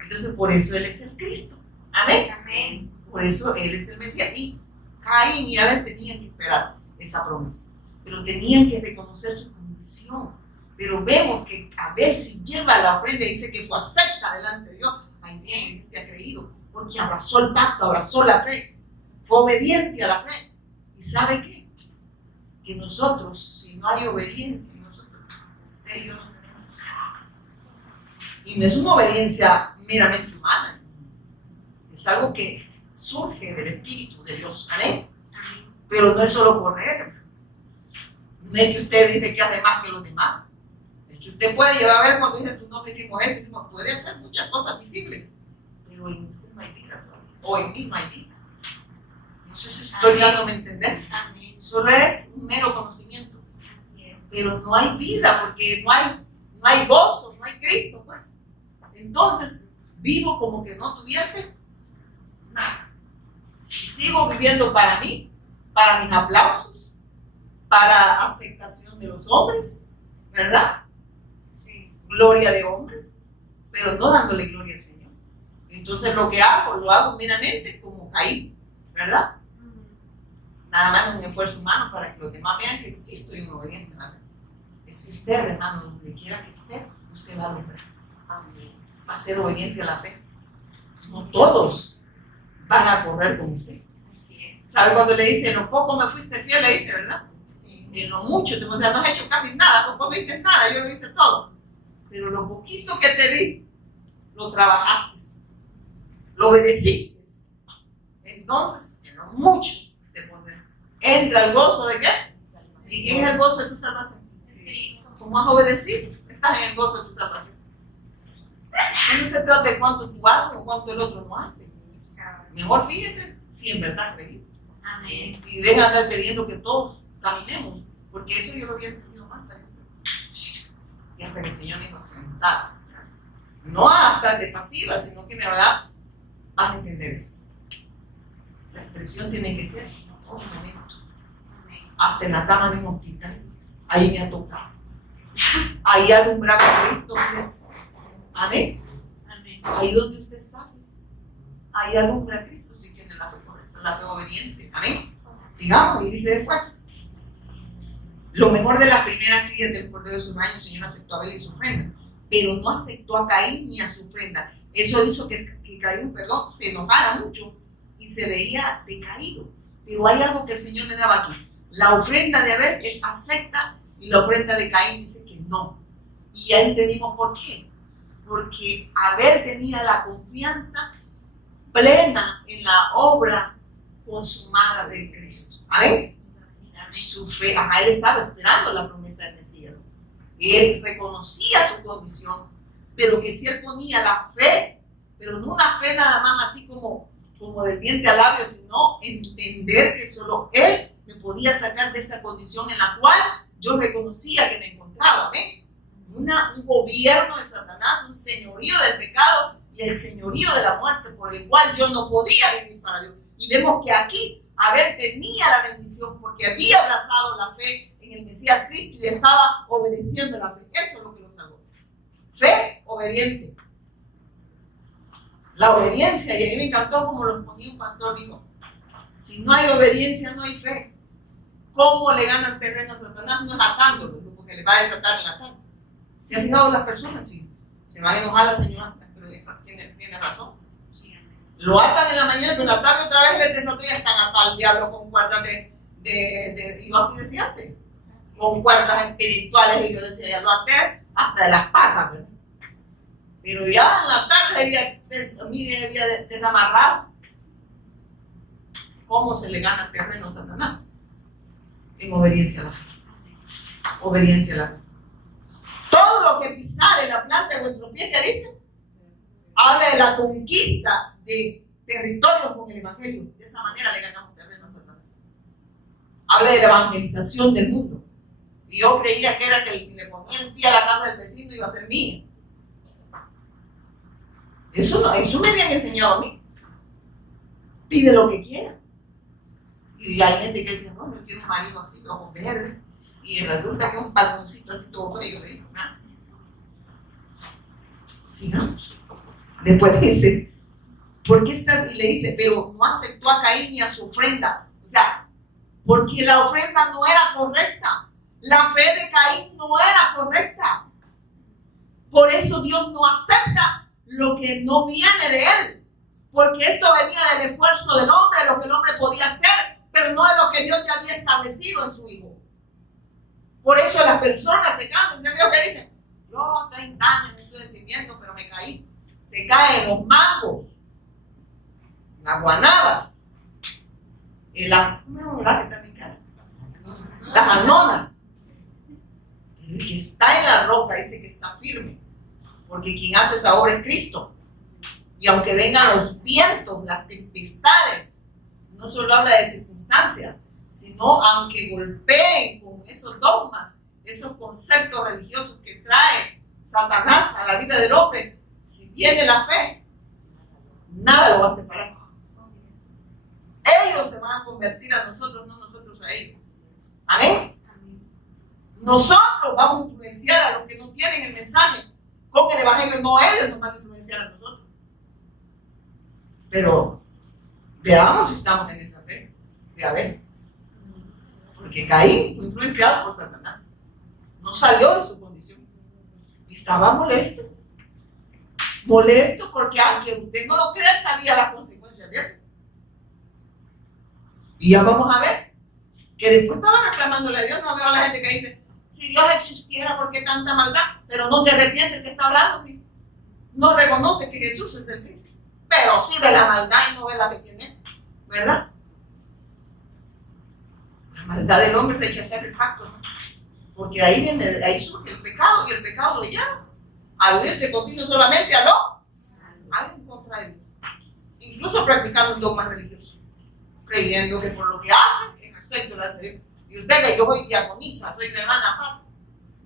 Entonces, por eso Él es el Cristo. Amén. Amén. Por eso Él es el Mesías. Y Caín y Abel tenían que esperar esa promesa, pero tenían que reconocer su condición. Pero vemos que Abel, si lleva la ofrenda y dice que fue acepta delante de Dios, ahí bien, este ha creído, porque abrazó el pacto, abrazó la fe, fue obediente a la fe. ¿Y sabe qué? Que nosotros, si no hay obediencia, nosotros, ellos no tenemos nada. Y no es una obediencia meramente humana, es algo que surge del Espíritu de Dios. Amén. Pero no es solo correr. No es que usted dice que hace más que los demás. Es que usted puede llevar a ver cuando dice tu nombre, hicimos esto, puede hacer muchas cosas visibles. Pero en usted no hay vida todavía. O en mí no hay vida. No sé si estoy dándome a entender. Solo es un mero conocimiento. Pero no hay vida porque no hay gozo, no hay Cristo, pues. Entonces vivo como que no tuviese nada. Y sigo viviendo para mí, para mis aplausos, para aceptación de los hombres, ¿verdad? Sí. Gloria de hombres, pero no dándole gloria al Señor. Entonces lo que hago, lo hago meramente como Caín, ¿verdad? Nada más un esfuerzo humano para que los demás vean que sí estoy en obediencia a la fe. Es que usted, hermano, donde quiera que esté, usted va a lograr. Va a ser obediente a la fe. No todos van a correr con usted. Así es. ¿Sabe cuando le dice, en lo poco me fuiste fiel? Le dice, ¿verdad? Sí. En lo mucho, o sea, no has hecho casi nada, no me diste nada, yo lo hice todo. Pero lo poquito que te di, lo trabajaste, lo obedeciste. Entonces, en lo mucho te pondré. Entra el gozo de qué? ¿Y qué es el gozo de tu salvación? ¿Cómo has obedecido? Estás en el gozo de tu salvación. No se trata de cuánto tú haces o cuánto el otro no hace. Mejor fíjese si en verdad creí. Amén. Y deja de andar queriendo que todos caminemos Porque eso yo lo había entendido más. Y hasta que el Señor me dijo, sentada. No a estar de pasiva, sino que me hablaba, vas a entender esto. La expresión tiene que ser en todo momento. Hasta en la cama de un hospital. Ahí me ha tocado. Ahí alumbraba a Cristo. Pues. Amén. Ahí donde usted está. Pues. Ahí alumbra a Cristo si tiene la fe correcta, la fe obediente. Amén. Sigamos. Y dice después. Lo mejor de las primeras crías del cordero de su rebaño, el Señor aceptó a Abel y su ofrenda, pero no aceptó a Caín ni a su ofrenda. Eso hizo que Caín, se enojara mucho y se veía decaído. Pero hay algo que el Señor le daba aquí. La ofrenda de Abel es acepta y la ofrenda de Caín dice que no. Y ya entendimos por qué. Porque Abel tenía la confianza plena en la obra consumada de Cristo. ¿Amén? Su fe, él estaba esperando la promesa del Mesías. Él reconocía su condición, pero que si él ponía la fe, pero no una fe nada más así como del diente al labio, sino entender que solo él me podía sacar de esa condición en la cual yo reconocía que me encontraba. ¿Amén? Un gobierno de Satanás, un señorío del pecado y el señorío de la muerte por el cual yo no podía vivir para Dios. Y vemos que aquí Abel tenía la bendición porque había abrazado la fe en el Mesías Cristo y estaba obedeciendo la fe. Eso es lo que lo salvó. Fe obediente. La obediencia, y a mí me encantó como lo ponía un pastor, dijo, si no hay obediencia no hay fe. ¿Cómo le ganan terreno a Satanás? No es atándolo, porque le va a desatar en la tarde. ¿Se han fijado las personas? Sí. Se van a enojar la señora, pero tiene razón. Lo atan en la mañana, pero en la tarde otra vez les desató y están atados al diablo con cuerdas y yo así decía antes, con cuerdas espirituales, y yo decía, ya lo até hasta de las patas, ¿verdad? Pero ya en la tarde había desamarrado. ¿Cómo se le gana terreno a Satanás? En obediencia a la fe. Obediencia a la fe. Todo lo que pisare la planta de vuestro pie, ¿qué dice? Habla de la conquista de territorios con el Evangelio. De esa manera le ganamos terreno a Satanás. Habla de la evangelización del mundo. Y yo creía que era que el que le ponía el pie a la casa del vecino iba a ser mía. Eso me habían enseñado a mí. Pide lo que quiera. Y hay gente que dice, no, yo quiero un marido así, ojos verdes. Y resulta que es un balconcito así todo feo. Sigamos. Después dice, ¿por qué estás? Y le dice, pero no aceptó a Caín ni a su ofrenda. O sea, porque la ofrenda no era correcta. La fe de Caín no era correcta. Por eso Dios no acepta lo que no viene de él. Porque esto venía del esfuerzo del hombre, lo que el hombre podía hacer, pero no de lo que Dios ya había establecido en su hijo. Por eso las personas se cansan. ¿Se vio que dicen? Yo 30 años me estoy sirviendo, pero me caí. Se caen los mangos, las guanabas, las anonas. El que está en la roca dice que está firme, porque quien hace esa obra es Cristo. Y aunque vengan los vientos, las tempestades, no solo habla de circunstancias, sino aunque golpeen con esos dogmas, esos conceptos religiosos que trae Satanás a la vida del hombre, si tiene la fe, nada lo va a separar. Ellos se van a convertir a nosotros, no nosotros a ellos. Amén. Nosotros vamos a influenciar a los que no tienen el mensaje con el Evangelio, no ellos nos van a influenciar a nosotros. Pero veamos si estamos en esa fe de Abel. Porque Caín fue influenciado por Satanás. No salió de su condición. Y estaba molesto. Molesto porque aunque usted no lo crea, sabía las consecuencias de eso. Y ya vamos a ver que después estaba reclamándole a Dios. No veo a la gente que dice, si Dios existiera, ¿por qué tanta maldad? Pero no se arrepiente que está hablando. No reconoce que Jesús es el Cristo. Pero sí ve la maldad y no ve la que tiene, ¿verdad? La maldad del hombre es rechazar el pacto, ¿no? Porque ahí surge el pecado y el pecado lo llama a unirte contigo solamente a algo en contra de Dios. Incluso practicando un dogma religioso, creyendo que por lo que hacen es acepto la de Dios. Y usted que yo soy diaconisa, soy la hermana Pata.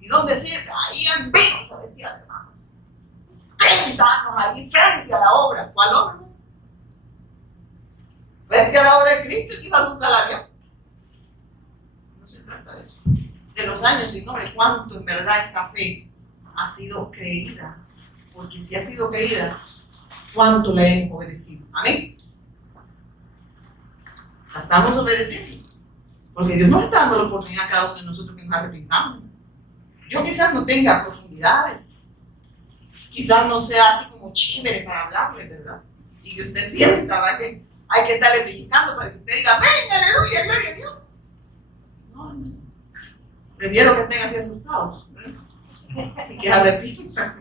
¿Y dónde sirve? Ahí en Vino se vestía de hermana. 30 años ahí frente a la obra. ¿Cuál obra? Frente a la obra de Cristo y quizás nunca la vio. No se trata de eso. De los años, sino de cuánto en verdad esa fe ha sido creída. Porque si ha sido creída, ¿cuánto la hemos obedecido? Amén. La estamos obedeciendo. Porque Dios nos está dando la oportunidad a cada uno de nosotros que nos arrepintamos. Yo quizás no tenga profundidades. Quizás no sea así como chévere para hablarle, ¿verdad? Y que usted sienta, ¿verdad? Que hay que estarle predicando para que usted diga, ven, aleluya, gloria a Dios. No. Prefiero que estén así asustados, ¿verdad? Y que arrepientan.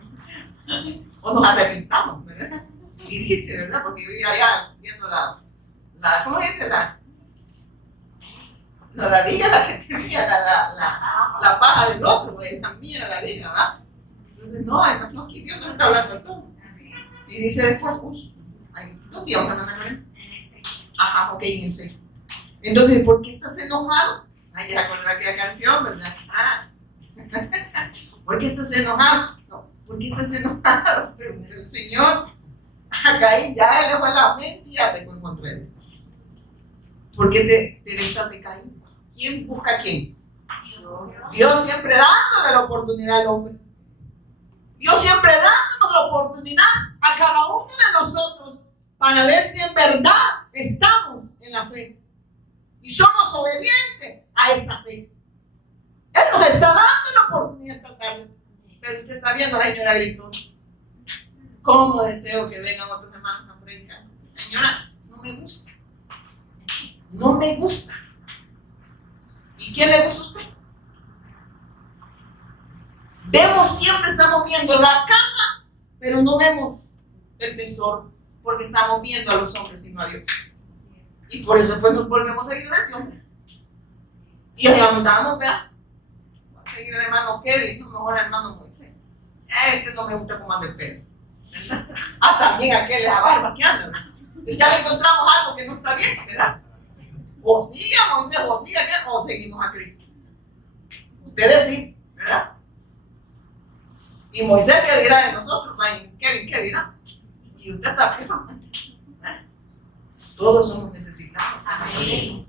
O nos arrepintamos, ¿verdad? Y dice, ¿verdad? Porque yo iba allá viendo ¿cómo dice? La viga la que tenía, la paja del otro, la mía era la viga, ¿verdad? Entonces, no, aquí Dios nos está hablando de todo. Y dice después, hay 2 días, ¿verdad? Ajá, ok, en el 6. Entonces, ¿por qué estás enojado? Ay, ya con aquella canción, ¿verdad? ¿Por qué estás enojado? No, ¿por qué estás enojado? Pero el Señor, acá ya le fue la mente y ya pegó en contra de Dios. ¿Por qué te ventas de Caín? ¿Quién busca a quién? Dios siempre dándole la oportunidad al hombre. Dios siempre dándonos la oportunidad a cada uno de nosotros para ver si en verdad estamos en la fe y somos obedientes a esa fe. Él nos está dando la oportunidad esta tarde, pero usted está viendo a la señora gritó. ¿Cómo deseo que vengan otros hermanos a predicar? Señora, no me gusta. No me gusta. ¿Y quién le gusta a usted? Vemos, siempre estamos viendo la caja, pero no vemos el tesoro, porque estamos viendo a los hombres y no a Dios. Y por eso pues nos volvemos a seguir a Dios. Y ahí andamos, ¿verdad? Voy a seguir al hermano Kevin, no mejor al hermano Moisés. No me gusta cómo anda el pelo, ¿verdad? También aquel es la barba que anda, ¿verdad? Y ya le encontramos algo que no está bien, ¿verdad? O sigue a Moisés, o sigue a qué, o seguimos a Cristo. Ustedes sí, ¿verdad? Y Moisés, ¿qué dirá de nosotros? Kevin, ¿qué dirá? Y usted también. Todos somos necesitados. Amén.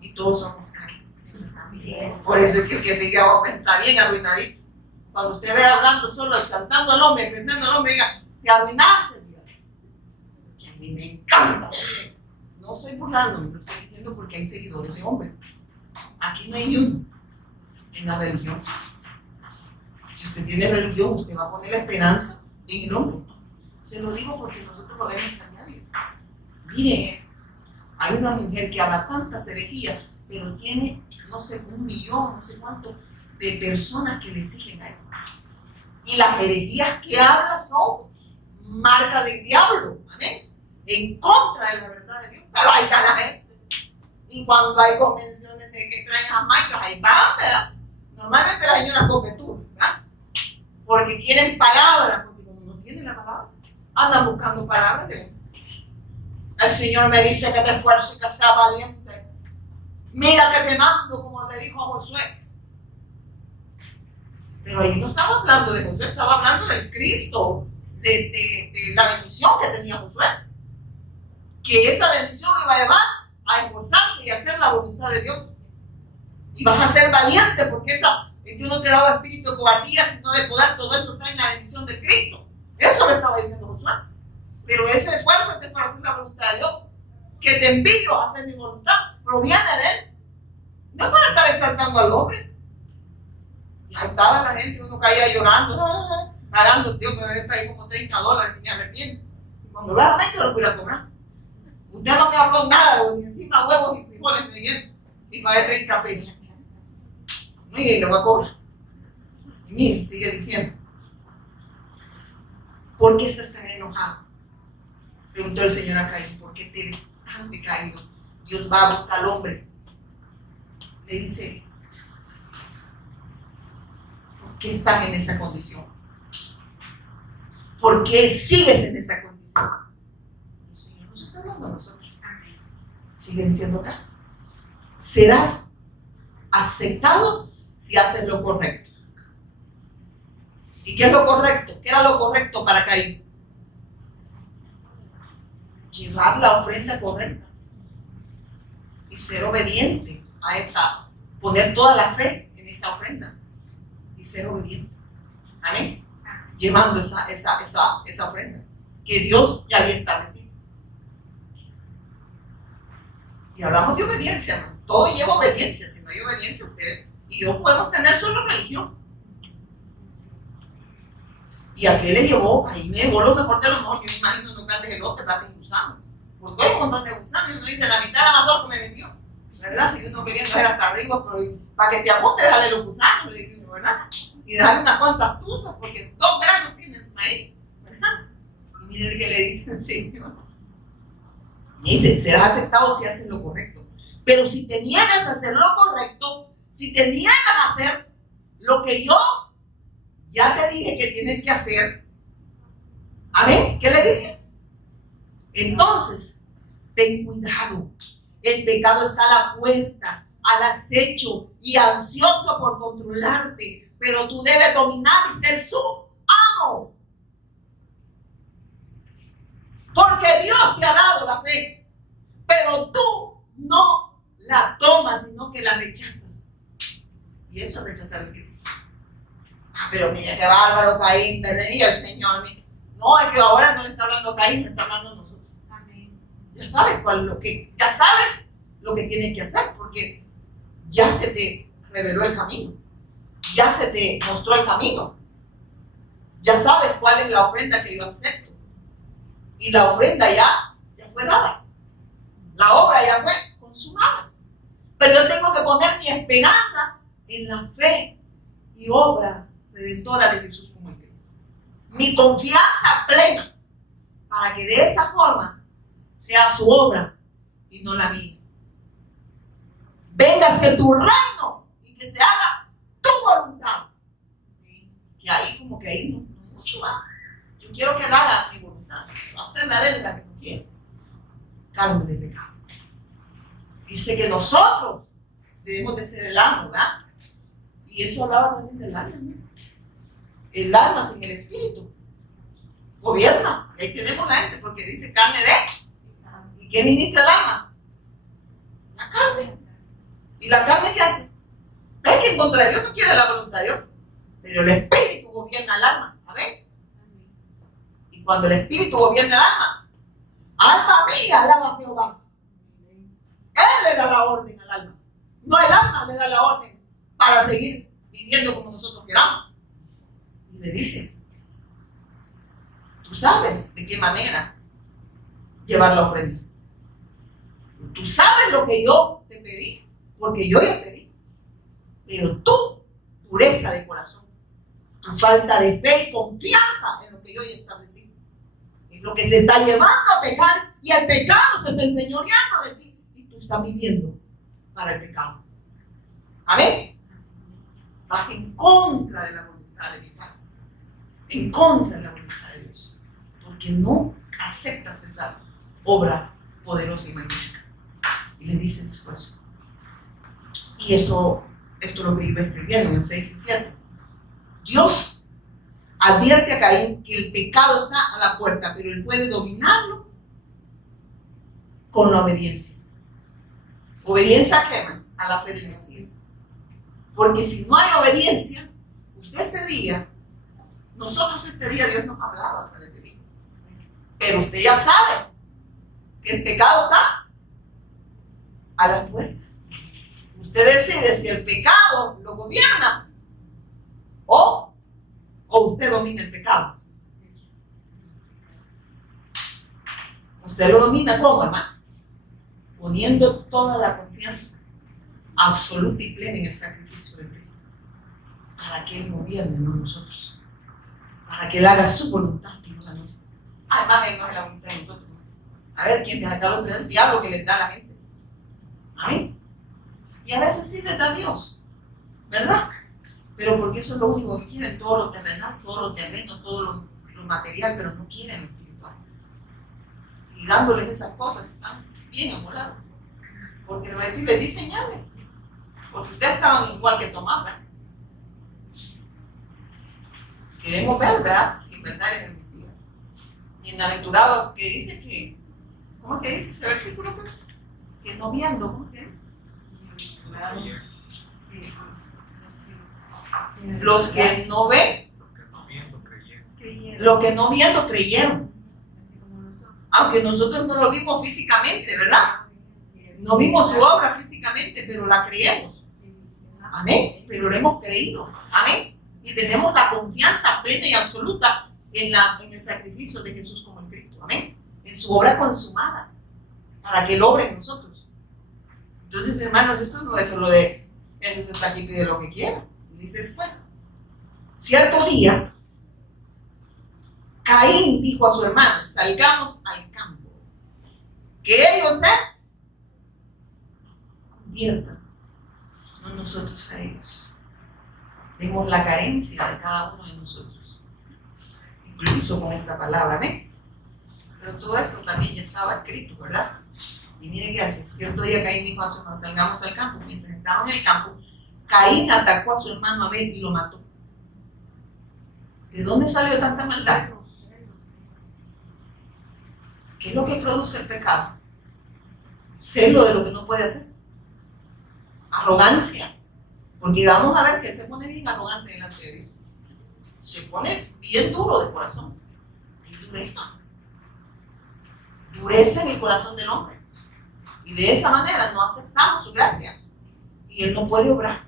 Y todos somos carismas. Por eso es que el que sigue a hombre está bien arruinadito. Cuando usted ve hablando solo, exaltando al hombre, exaltando al hombre, diga, te arruinaste, que a mí me encanta. No estoy burlándome, lo estoy diciendo porque hay seguidores de hombre. Aquí no hay ni uno en la religión. Si usted tiene religión, usted va a poner la esperanza en el hombre. Se lo digo porque nosotros lo vemos a diario. Miren, hay una mujer que habla tantas herejías, pero tiene, no sé, 1 millón, no sé cuánto, de personas que le siguen a él. Y las herejías que habla son marca del diablo, ¿amén? En contra de la verdad de Dios. Pero ahí está la gente. Y cuando hay convenciones de que traen jamaicas, ahí van, ¿verdad? Normalmente las señoras copetudas, ¿verdad? Porque quieren palabras, porque como no tienen la palabra, andan buscando palabras de Dios. El Señor me dice que te esfuerces, que seas valiente. Mira que te mando, como le dijo a Josué. Pero ahí no estaba hablando de Josué, estaba hablando del Cristo, de la bendición que tenía Josué. Que esa bendición iba a llevar a esforzarse y a hacer la voluntad de Dios. Y vas a ser valiente porque Dios no te ha dado espíritu de cobardía, sino de poder. Todo eso está en la bendición de Cristo. Eso le estaba diciendo Josué. Pero ese esfuérzate para hacer la voluntad de Dios. Que te envío a hacer mi voluntad. Proviene de Él. No es para estar exaltando al hombre. Y ahí estaba la gente, uno caía llorando, pagando, Dios me había caído como $30 y me arrepiento. Y cuando vea a la gente lo voy a cobrar. Usted no me habló nada, ni encima huevos y frijoles me dieron. Y pagué 30 pesos. No, y le voy a cobrar. Y mire, sigue diciendo. ¿Por qué estás tan enojado? Preguntó el Señor a Caín. ¿Por qué te ves tan decaído? Dios va a buscar al hombre. Le dice, ¿por qué estás en esa condición? ¿Por qué sigues en esa condición? El Señor nos está hablando a nosotros. Sigue diciendo acá. Serás aceptado si haces lo correcto. ¿Y qué es lo correcto? ¿Qué era lo correcto para Caín? Llevar la ofrenda correcta y ser obediente a esa, poner toda la fe en esa ofrenda y ser obediente. Amén. Llevando esa ofrenda que Dios ya había establecido. Y hablamos de obediencia, ¿no? Todo lleva obediencia. Si no hay obediencia, usted y yo podemos tener solo religión. Y a qué le llevó, Caín le llevó lo mejor de lo mejor. Yo me imagino unos grandes elotes, pasen gusanos. Porque hay un montón de gusanos y uno dice, la mitad de la mazorca me vendió. ¿Verdad? Y uno queriendo ir hasta arriba, pero para que te apunte, dale los gusanos, le dicen, ¿verdad? Y dejarle unas cuantas tuzas, porque 2 granos tienen ahí, ¿verdad? Y miren que le dicen, sí, ¿no? Y dice, serás aceptado si haces lo correcto. Pero si te niegas a hacer lo correcto, si te niegas a hacer lo que yo ya te dije que tienes que hacer, amén, ¿qué le dice? Entonces, ten cuidado. El pecado está a la puerta, al acecho y ansioso por controlarte, pero tú debes dominar y ser su amo. Porque Dios te ha dado la fe, pero tú no la tomas, sino que la rechazas. Y eso es rechazar a Cristo. Ah, pero mira qué bárbaro Caín, perdería el Señor. No, es que ahora no le está hablando Caín, le está hablando a nosotros. Amén. Ya sabes lo que tienes que hacer, porque ya se te reveló el camino, ya se te mostró el camino, ya sabes cuál es la ofrenda que yo acepto. Y la ofrenda ya fue dada. La obra ya fue consumada. Pero yo tengo que poner mi esperanza en la fe y obra redentora de Jesús como el Cristo. Mi confianza plena para que de esa forma sea su obra y no la mía. Véngase tu reino y que se haga tu voluntad. Que ahí como que ahí no mucho más. Yo quiero que haga mi voluntad, no hacer la de la que no quiero. Carne de pecado. Dice que nosotros debemos de ser el alma, ¿verdad? Y eso hablaba también del alma, ¿no? El alma sin el espíritu gobierna. Y ahí tenemos la gente, porque dice carne de. ¿Y qué ministra el alma? La carne. ¿Y la carne qué hace? Es que en contra de Dios no quiere la voluntad de Dios. Pero el espíritu gobierna el alma. A ver. Y cuando el espíritu gobierna el alma mía, alaba a Jehová. Él le da la orden al alma. No el alma le da la orden para seguir viviendo como nosotros queramos. Y le dice, tú sabes de qué manera llevar la ofrenda. Tú sabes lo que yo te pedí, porque yo ya te di. Pero tú, dureza de corazón, tu falta de fe y confianza en lo que yo ya establecí, es lo que te está llevando a pecar, y el pecado se está enseñoreando de ti y tú estás viviendo para el pecado. Amén. Vas en contra de la voluntad de Dios, en contra de la voluntad de Dios, porque no aceptas esa obra poderosa y magnífica. Y le dice después, y esto es lo que iba escribiendo en el 6 y 7. Dios advierte a Caín que el pecado está a la puerta, pero él puede dominarlo con la obediencia. ¿Obediencia a qué? A la fe del Mesías. Porque si no hay obediencia, nosotros este día Dios nos hablaba a través de mí. Pero usted ya sabe que el pecado está a la puerta. Usted decide si el pecado lo gobierna o usted domina el pecado. Usted lo domina ¿cómo, hermano? Poniendo toda la confianza absoluta y plena en el sacrificio de Cristo, para que Él gobierne, no nosotros, para que Él haga su voluntad y no la nuestra. Además, Él no es la voluntad de nosotros. A ver, ¿quién te acaba de ser el diablo que les da a la gente? Amén. Y a veces sí les da a Dios, ¿verdad? Pero porque eso es lo único que quieren, todo lo terrenal, todo lo terreno, todo lo material, pero no quieren lo espiritual. Y dándoles esas cosas que están bien amoladas. Porque les va a decir, les di señales. Porque ustedes estaban igual que Tomás, ¿verdad? Queremos ver, ¿verdad? Si en verdad eres el Mesías. Bienaventurado que dice que, ¿cómo es que dice ese versículo? Que no viendo, ¿cómo que es? Los que no ven, los que no viendo creyeron. Aunque nosotros no lo vimos físicamente, ¿verdad? No vimos su obra físicamente, pero la creemos. Amén. Pero lo hemos creído. Amén. Y tenemos la confianza plena y absoluta en el sacrificio de Jesús como en Cristo. Amén. En su obra consumada. Para que Él obre en nosotros. Entonces, hermanos, esto no es solo de Jesús está aquí y pide lo que quiera. Y dice después, cierto día, Caín dijo a su hermano, salgamos al campo. Que ellos se conviertan, no nosotros a ellos. Vemos la carencia de cada uno de nosotros. Incluso con esta palabra, ¿ven? Pero todo esto también ya estaba escrito, ¿verdad? Y miren qué hace. Cierto día Caín dijo a su hermano, salgamos al campo. Mientras estaba en el campo, Caín atacó a su hermano Abel y lo mató. ¿De dónde salió tanta maldad? ¿Qué es lo que produce el pecado? Celo de lo que no puede hacer. Arrogancia. Porque vamos a ver que él se pone bien arrogante delante de Dios. Se pone bien duro de corazón. Hay dureza. Dureza en el corazón del hombre. Y de esa manera no aceptamos su gracia. Y él no puede obrar.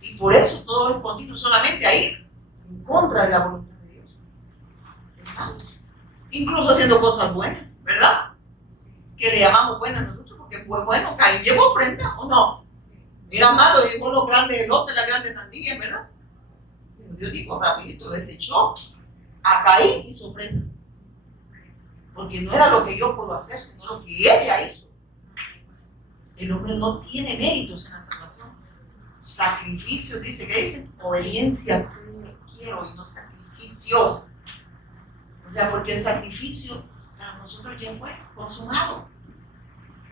Y por eso todo es continuo solamente a ir en contra de la voluntad de Dios. ¿Verdad? Incluso haciendo cosas buenas, ¿verdad? Que le llamamos buenas nosotros, porque fue bueno, Caín llevó ofrenda, ¿o no? Era malo, llevó los grandes elotes, las grandes sandías, ¿verdad? Pero Dios dijo rapidito, desechó a Caín y su ofrenda. Porque no era lo que yo puedo hacer, sino lo que ella hizo. El hombre no tiene méritos en la salvación. Sacrificios, dice, ¿qué dice? Obediencia quiero y no sacrificios. O sea, porque el sacrificio para nosotros ya fue consumado.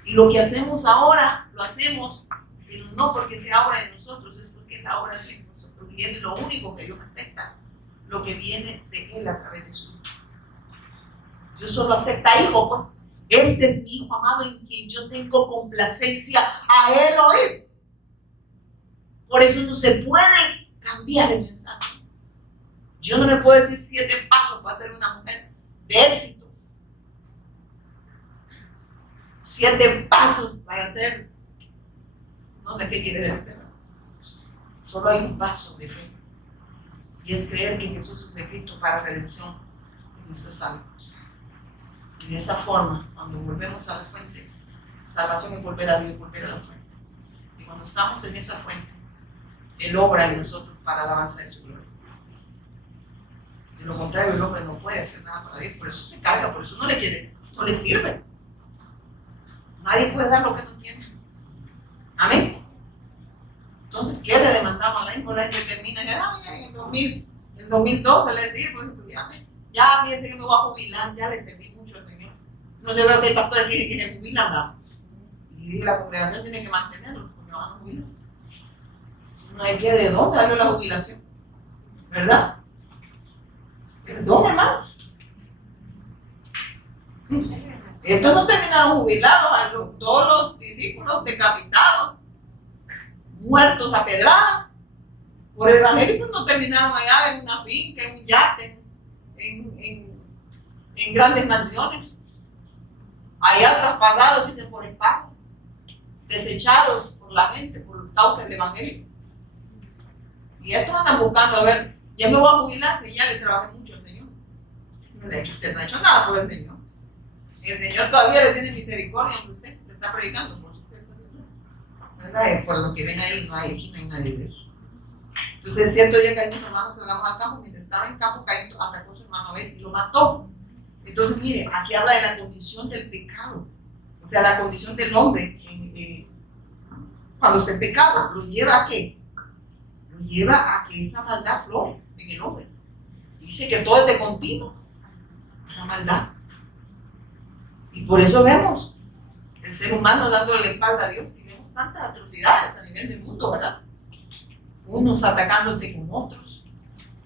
Y lo que hacemos ahora, lo hacemos, pero no porque sea obra de nosotros, es porque es la obra de nosotros. Y es lo único que Dios acepta, lo que viene de Él a través de su Hijo. Dios solo acepta hijo, pues. Este es mi hijo amado en quien yo tengo complacencia, a Él oír. Por eso no se puede cambiar el mensaje. Yo no le puedo decir 7 pasos para ser una mujer de éxito. 7 pasos para ser, no sé qué quiere decir. Solo hay un paso de fe. Y es creer que Jesús es el Cristo para redención de nuestras almas. Y de esa forma, cuando volvemos a la fuente, salvación es volver a Dios, volver a la fuente. Y cuando estamos en esa fuente, Él obra en nosotros para la alabanza de su gloria. De lo contrario, el hombre no puede hacer nada para Dios, por eso se carga, por eso no le quiere, no le sirve. Nadie puede dar lo que no tiene. Amén. Entonces, ¿qué le demandamos a la gente? La gente termina en el 2012 le decimos, pues, ya fíjense que me voy a jubilar, ya le serví mucho al Señor. No se veo que hay pastores que dicen que se jubilan, ¿verdad? Y la congregación tiene que mantenerlos porque van a jubilar. No hay que de dónde darle la jubilación, ¿verdad? Perdón, hermanos. Estos no terminaron jubilados, todos los discípulos decapitados, muertos a pedrada. Por el evangelio no terminaron allá en una finca, en un yate, en grandes mansiones. Allá traspasados, dicen, por espada, desechados por la gente, por causa del evangelio. Y estos andan buscando, a ver, ya me voy a jubilar, y ya le trabajé mucho al Señor. Usted no ha hecho nada por el Señor. Y el Señor todavía le tiene misericordia, aunque usted le está predicando por su ¿verdad? Por lo que ven ahí, aquí no hay nadie de eso. Entonces, cierto día Caín y su hermano salgamos al campo, mientras estaba en campo, Caín atacó a su hermano Abel y lo mató. Entonces, mire, aquí habla de la condición del pecado, o sea, la condición del hombre. Cuando usted pecado, ¿lo lleva a qué? Lo lleva a que esa maldad flore en el hombre. Dice que todo es de continuo, la maldad. Y por eso vemos el ser humano dándole la espalda a Dios. Y vemos tantas atrocidades a nivel del mundo, ¿verdad? Unos atacándose con otros,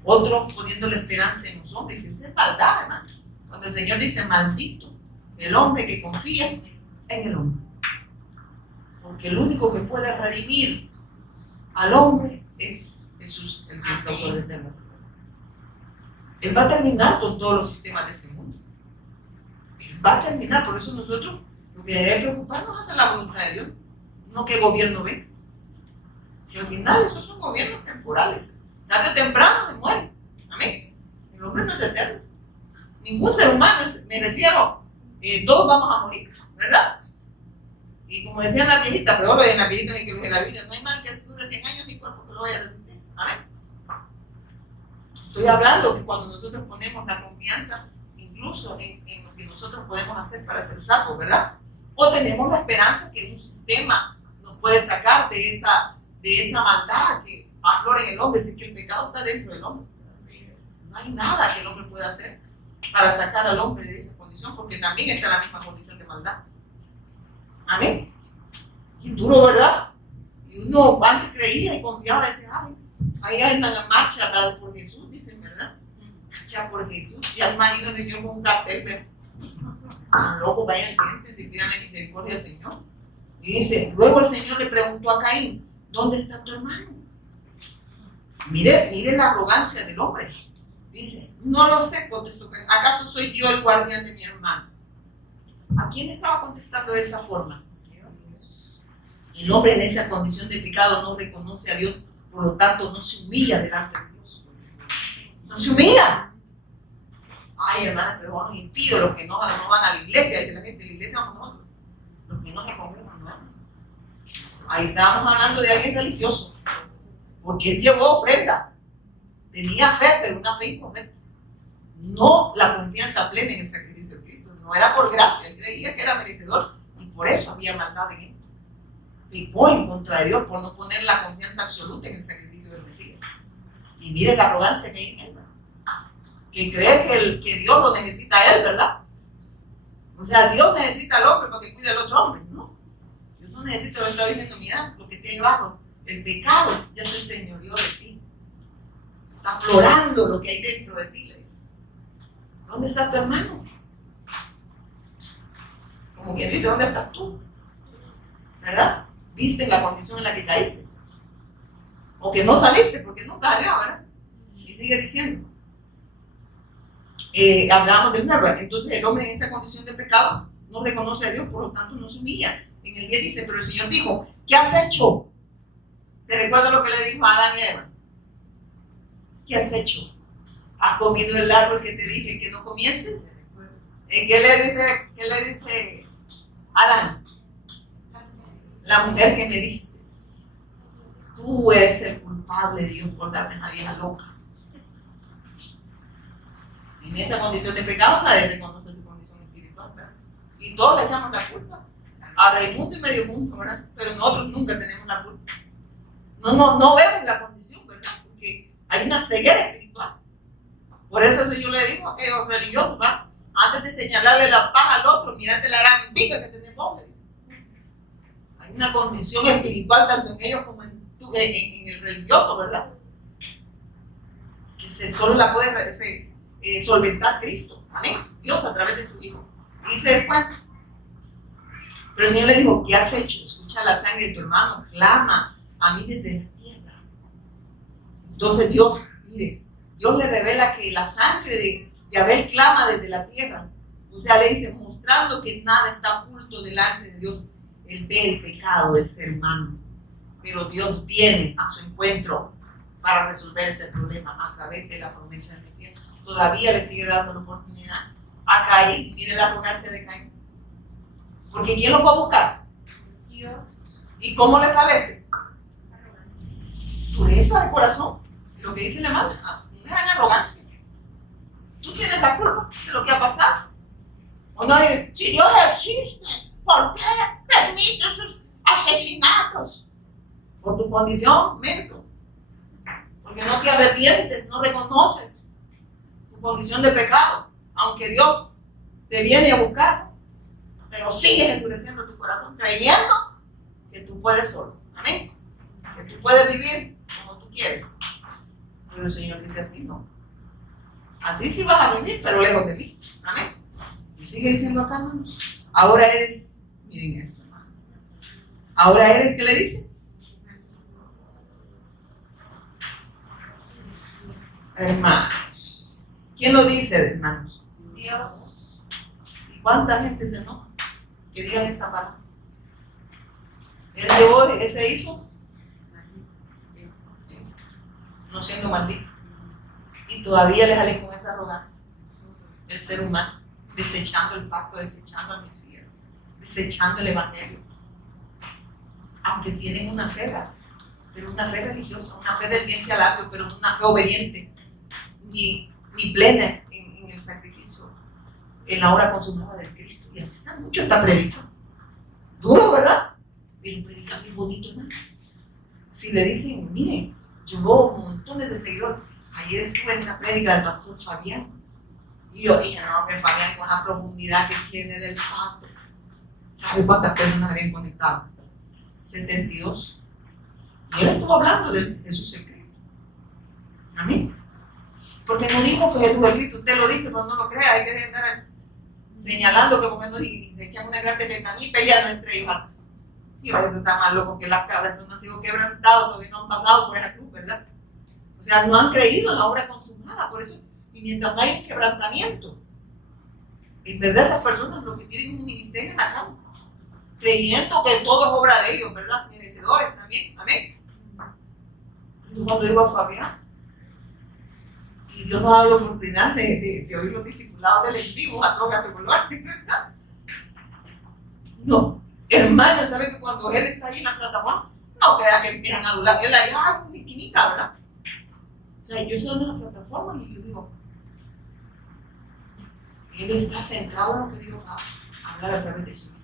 otros poniendo la esperanza en los hombres. Esa es maldad, hermano. Cuando el Señor dice maldito el hombre que confía en el hombre. Porque el único que puede redimir al hombre es Jesús, el que es autor de eterna salvación. Él va a terminar con todos los sistemas de este mundo. Él va a terminar, por eso nosotros lo que debe preocuparnos es hacer la voluntad de Dios, no que el gobierno venga. Si al final esos son gobiernos temporales, tarde o temprano se mueren. Amén. El hombre no es eterno. Ningún ser humano, me refiero, todos vamos a morir, ¿verdad? Y como decían las viejitas, pero lo de la viejita que lo de la Biblia, no hay mal que dure 100 años ni cuerpo que lo vaya a resistir. Amén. Estoy hablando que cuando nosotros ponemos la confianza, incluso en lo que nosotros podemos hacer para ser salvos, ¿verdad? O tenemos la esperanza que un sistema nos puede sacar de esa maldad que aflora en el hombre, si que el pecado está dentro del hombre. No hay nada que el hombre pueda hacer para sacar al hombre de esa condición, porque también está en la misma condición de maldad. Amén. Y duro, ¿verdad? Y uno antes creía y confiaba y decía, ay, ahí andan en marcha por Jesús, dicen, ¿verdad? Marcha por Jesús. Ya imagino el Señor con un cartel, ¿verdad? Loco, vayan, siéntense y pídanle misericordia al Señor. Y dice, luego el Señor le preguntó a Caín, ¿dónde está tu hermano? Mire la arrogancia del hombre. Dice, no lo sé, contestó Caín. ¿Acaso soy yo el guardián de mi hermano? ¿A quién estaba contestando de esa forma? El hombre en esa condición de pecado no reconoce a Dios, por lo tanto no se humilla delante de Dios. No se humilla. Ay, hermana, pero son impíos los que no van a la iglesia. Dice la gente, la iglesia vamos nosotros. Los que no se congregan, ¿no? Ahí estábamos hablando de alguien religioso, porque él llevó ofrenda. Tenía fe, pero una fe incorrecta. No la confianza plena en el sacrificio de Cristo. No era por gracia, él creía que era merecedor y por eso había maldad en él. Pecó en contra de Dios por no poner la confianza absoluta en el sacrificio del Mesías. Y mire la arrogancia que hay en él, ¿verdad? Que cree que Dios lo necesita a él, ¿verdad? O sea, Dios necesita al hombre para que cuide al otro hombre, ¿no? Dios no necesita, lo está diciendo, mira, lo que te ha llevado, el pecado ya se señoreó de ti. Está aflorando lo que hay dentro de ti, le dice. ¿Dónde está tu hermano? Como quien dice, ¿dónde estás tú? ¿Verdad? ¿Viste la condición en la que caíste? O que no saliste, porque nunca salió, ¿verdad? Y sigue diciendo. Hablamos de una vez. Entonces el hombre en esa condición de pecado no reconoce a Dios, por lo tanto no se humilla. En el 10 dice, pero el Señor dijo, ¿qué has hecho? ¿Se recuerda lo que le dijo a Adán y Eva? ¿Qué has hecho? ¿Has comido el árbol que te dije que no comieses? ¿Qué le dice Adán? La mujer que me diste. Tú eres el culpable, Dios, por darme esa vieja loca. En esa condición de pecado nadie reconoce su condición espiritual, ¿verdad? Y todos le echamos la culpa a Raimundo y medio mundo, ¿verdad? Pero nosotros nunca tenemos la culpa. No vemos la condición, ¿verdad? Porque hay una ceguera espiritual. Por eso el Señor le dijo a aquellos religiosos, ¿va? Antes de señalarle la paja al otro, mírate la gran viga que tenemos. Hay una condición espiritual tanto en ellos como en el religioso, ¿verdad? Que solo la puede solventar Cristo, amén, Dios a través de su Hijo. Dice después, pero el Señor le dijo, ¿qué has hecho? Escucha la sangre de tu hermano, clama a mí desde la tierra. Entonces Dios, mire, Dios le revela que la sangre de Abel clama desde la tierra. O sea, le dice, mostrando que nada está oculto delante de Dios. Él ve el pecado del ser humano, pero Dios viene a su encuentro para resolver ese problema a través de la promesa del Mesías. Todavía le sigue dando la oportunidad a Caín. Mire la arrogancia de Caín. Porque ¿quién lo fue a buscar? Dios. ¿Y cómo le sale? Dureza de corazón. Lo que dice la madre, una gran arrogancia. Tú tienes la culpa de lo que ha pasado. O no, si Dios existe, ¿por qué permite sus asesinatos? Por tu condición, menso. Porque no te arrepientes, no reconoces tu condición de pecado, aunque Dios te viene a buscar, pero sigues endureciendo tu corazón, creyendo que tú puedes solo. Amén. Que tú puedes vivir como tú quieres. Pero el Señor dice así, no. Así sí vas a vivir, pero lejos de mí. Amén. Y sigue diciendo acá, hermanos. Ahora eres, miren esto, hermano. Ahora eres, ¿qué le dice? Hermanos. ¿Quién lo dice, hermanos? Dios. ¿Y cuánta gente se enoja que digan esa palabra? Él llevó, él se hizo no siendo maldito. Y todavía le sale con esa arrogancia. El ser humano, desechando el pacto, desechando al Mesías, desechando el Evangelio. Aunque tienen una fe, ¿verdad? Pero una fe religiosa, una fe del diente al labio, pero no una fe obediente, ni plena en el sacrificio, en la hora consumada de Cristo. Y así están muchos, está predicando. Duro, ¿verdad? Pero predica muy bonito, hermano. Si le dicen, miren, llevó montones de seguidores. Ayer estuve en la prédica del pastor Fabián. Y yo dije, no, que Fabián con la profundidad que tiene del pacto. ¿Sabe cuántas personas habían conectado? 72. Y él estuvo hablando de Jesús el Cristo. Amén. Porque no dijo que Jesús el Cristo, usted lo dice, pero no lo crea, hay que andar señalando que porque no se echan una gran letanía y peleando entre ellos. Y ahora está más loco que las cabras, no han sido quebrantados, todavía no han pasado por esa cruz, ¿verdad? O sea, no han creído en la obra consumada, por eso, y mientras no hay un quebrantamiento, en verdad esas personas lo que tienen es un ministerio en la cama, creyendo que todo es obra de ellos, ¿verdad? Merecedores también, amén. Yo cuando digo a Fabián, y Dios nos ha dado la oportunidad de oír los discipulados del envivo, a todos que volver, ¿verdad? No. Hermano, ¿sabe que cuando él está ahí en la plataforma, no crea que empiezan a adular? Él ahí, una esquinita, ¿verdad? O sea, yo estoy en las plataformas y yo digo, él está centrado en lo que Dios va a hablar a través de su vida.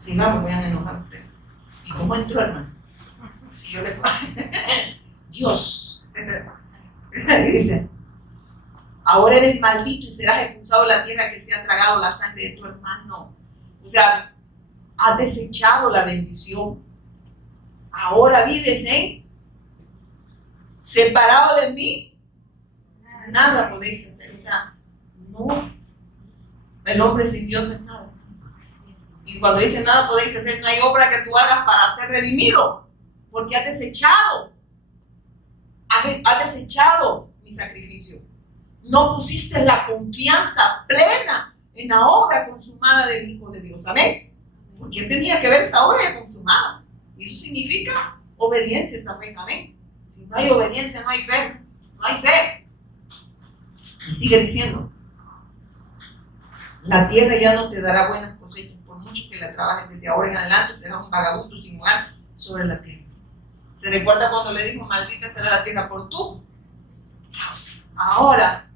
Sigamos, voy a enojar a ustedes. ¿Y cómo entró, hermano? Si yo le Dios. Y dice, ahora eres maldito y serás expulsado de la tierra que se ha tragado la sangre de tu hermano. O sea, has desechado la bendición. Ahora vives separado de mí. Nada podéis hacer. O sea, no. El hombre sin Dios no es nada. Y cuando dice nada podéis hacer, no hay obra que tú hagas para ser redimido. Porque has desechado. Has desechado mi sacrificio. No pusiste la confianza plena en la obra consumada del Hijo de Dios. Amén. Porque él tenía que ver esa obra ya consumada. Y eso significa obediencia, esa fe. Amén. Si no hay obediencia, no hay fe. No hay fe. Y sigue diciendo, la tierra ya no te dará buenas cosechas, por mucho que la trabajes desde ahora en adelante, serás un vagabundo sin hogar sobre la tierra. ¿Se recuerda cuando le dijo, maldita será la tierra por tu causa? Ahora,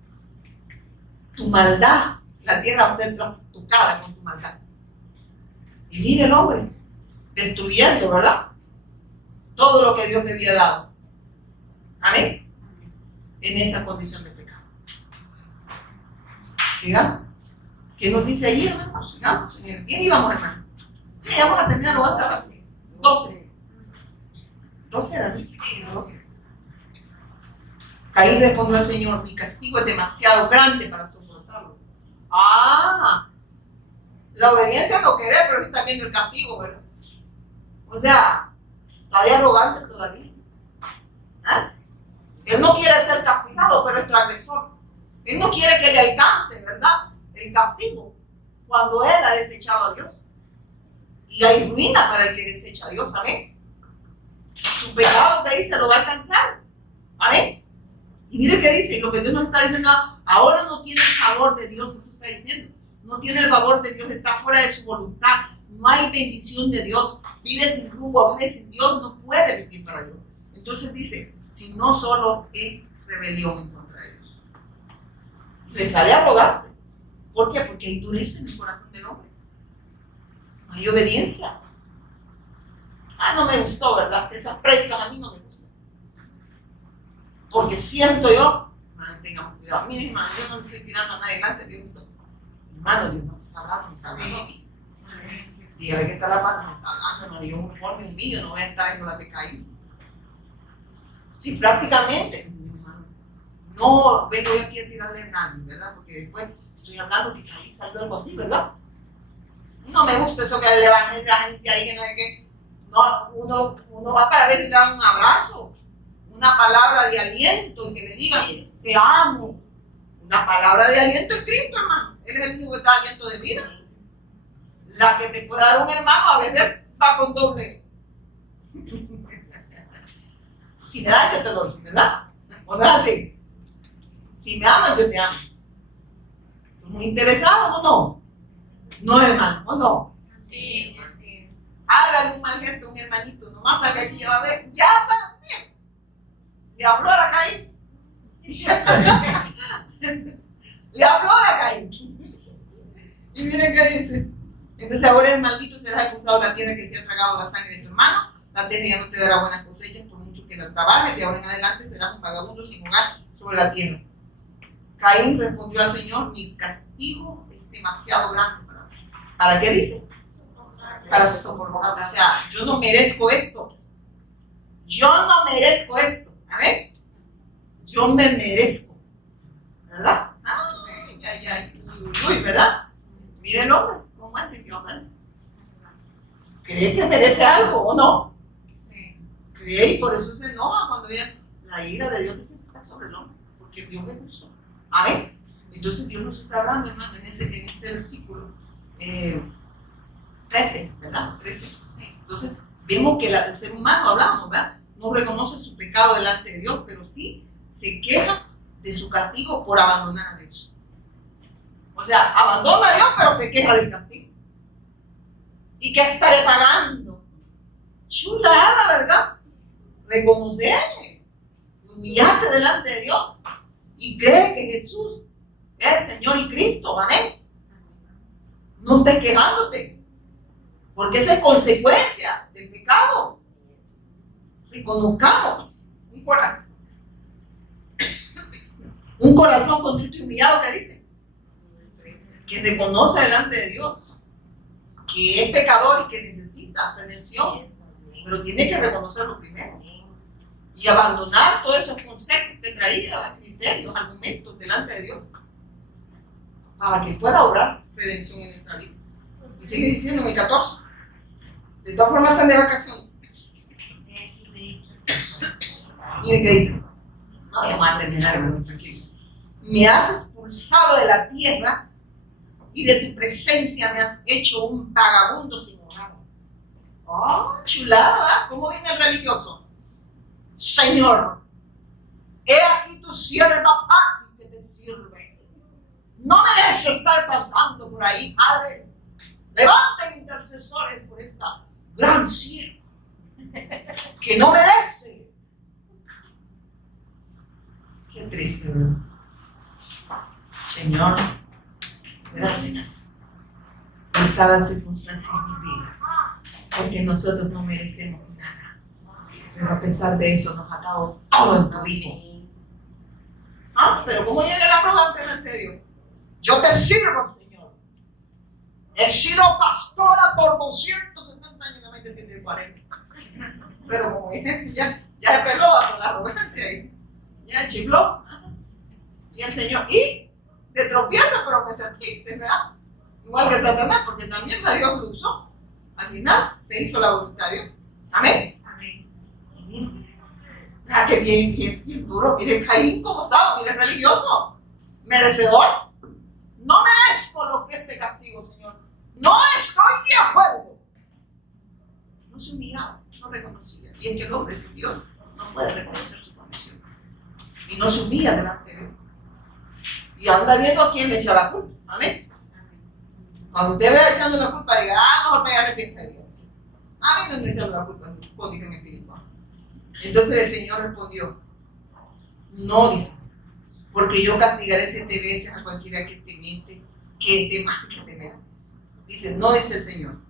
tu maldad, la tierra va a ser tocada con tu maldad. Y mire el hombre, destruyendo, ¿verdad? Todo lo que Dios le había dado. Amén. En esa condición de pecado. Sigamos. ¿Qué nos dice allí, hermano? Sigamos. En el 10 íbamos, hermano. Ya vamos a terminar, lo voy a hacer así. 12. 12 era, sí, 12. Caín respondió al Señor, mi castigo es demasiado grande para soportarlo. La obediencia no querer, pero está viendo el castigo, ¿verdad? O sea, está de arrogante todavía. Él no quiere ser castigado, pero es transgresor. Él no quiere que le alcance, ¿verdad? El castigo, cuando él ha desechado a Dios. Y hay ruina para el que desecha a Dios, amén. Su pecado que dice lo va a alcanzar, amén. Y mire qué dice, lo que Dios nos está diciendo, ahora no tiene el favor de Dios, eso está diciendo. No tiene el favor de Dios, está fuera de su voluntad. No hay bendición de Dios. Vive sin rumbo, vive sin Dios, no puede vivir para Dios. Entonces dice, si no solo es rebelión en contra de Dios. Le sale arrogante. ¿Por qué? Porque hay dureza en el corazón del hombre. No hay obediencia. No me gustó, ¿verdad? Esas prédicas a mí no me gustan. Porque siento yo, tengamos cuidado. Miren, hermano, yo no le estoy tirando a nadie delante de Dios. Hermano, Dios no me está hablando a mí. Dígale que está la paz, no está hablando, no dio un informe mío, no voy a estar en la de Caín. Sí, prácticamente. No vengo yo aquí a tirarle a nadie, ¿verdad? Porque después estoy hablando que Caín salió algo así, ¿verdad? No me gusta eso que le van a la gente ahí que no es que. No, uno va para ver si le dan un abrazo, una palabra de aliento y que le digan, te amo. Una palabra de aliento es Cristo, hermano. Él es el único que está aliento de vida. La que te puede dar un hermano a veces va con doble. Si me das, yo te doy, ¿verdad? ¿O no es así? Si me amas, yo te amo. ¿Somos interesados o no? No, hermano, ¿o no? Sí, sí. Hágale un mal gesto a un hermanito, nomás salga aquí y ya va a ver, ya va bien. Le habló a Caín. Le habló a Caín. Y miren qué dice. Entonces ahora el maldito será expulsado de la tierra que se ha tragado la sangre de tu hermano. La tierra ya no te dará buenas cosechas por mucho que la trabajes. De ahora en adelante serás un vagabundo sin hogar sobre la tierra. Caín respondió al Señor, mi castigo es demasiado grande para mí. ¿Para qué dice? Para soportar. O sea, yo no merezco esto. Yo no merezco esto. A ver, yo me merezco. ¿Verdad? Ay, ay, ay. Uy, ¿verdad? Mire el hombre, ¿cómo es ese hombre? ¿Cree que merece algo o no? Sí. Cree y por eso se enoja cuando ve la ira de Dios dice que está sobre el hombre, porque Dios le gustó. Amén. Entonces Dios nos está hablando, hermano, en este versículo 13, ¿verdad? 13. Sí. Entonces vemos que el ser humano, hablamos, ¿verdad? No reconoce su pecado delante de Dios, pero sí se queja de su castigo por abandonar a Dios. O sea, abandona a Dios, pero se queja del castigo. ¿Y qué estaré pagando? Chulada, ¿verdad? Reconocer, humillarte delante de Dios y cree que Jesús es el Señor y Cristo. Amén. No estés quejándote, porque esa es consecuencia del pecado. Reconozcamos un corazón contrito y humillado que dice que reconoce delante de Dios que es pecador y que necesita redención, pero tiene que reconocerlo primero y abandonar todos esos conceptos que traía, criterios, argumentos delante de Dios para que pueda obrar redención en nuestra vida. Y sigue diciendo en el 14, de todas formas están de vacaciones. Miren qué dice. No voy a más terminar, hermano, tranquilo. Me has expulsado de la tierra y de tu presencia me has hecho un vagabundo sin hogar. Oh, chulada, ¿verdad? ¿Cómo viene el religioso? Señor, he aquí tu sierva Paqui que te sirve. No me dejes estar pasando por ahí, Padre. Levanten intercesores por esta gran sierva que no merece. Qué triste, ¿verdad? Señor, gracias por cada circunstancia en mi vida, porque nosotros no merecemos nada, pero a pesar de eso nos ha dado todo en tu Hijo. Pero ¿cómo llega la prueba delante de Dios? Yo te sirvo, Señor. He sido pastora por 270 años, no me tiene 40. Pero como ya se peló por la arrogancia y ya chifló. Y el Señor, y de tropiezo, pero que se triste, ¿verdad? Igual que Satanás, porque también Dios lo usó. Al final se hizo la voluntad de Dios. Amén. Amén. Y miren, que bien duro. Miren Caín como estaba, miren religioso, merecedor. No merezco lo que es este castigo, Señor. No estoy de acuerdo. No se humillaba, no reconocía. Y el que el hombre sin Dios no puede reconocer su condición. Y no se humilla delante de Dios. Y anda viendo a quién le echa la culpa. Amén. Cuando usted vea echando la culpa, diga, mejor me arrepiento de Dios. A mí no me echan la culpa, condición espiritual. Entonces el Señor respondió, no, dice, porque yo castigaré 7 veces a cualquiera que te miente, que te mate. Dice, no, dice el Señor.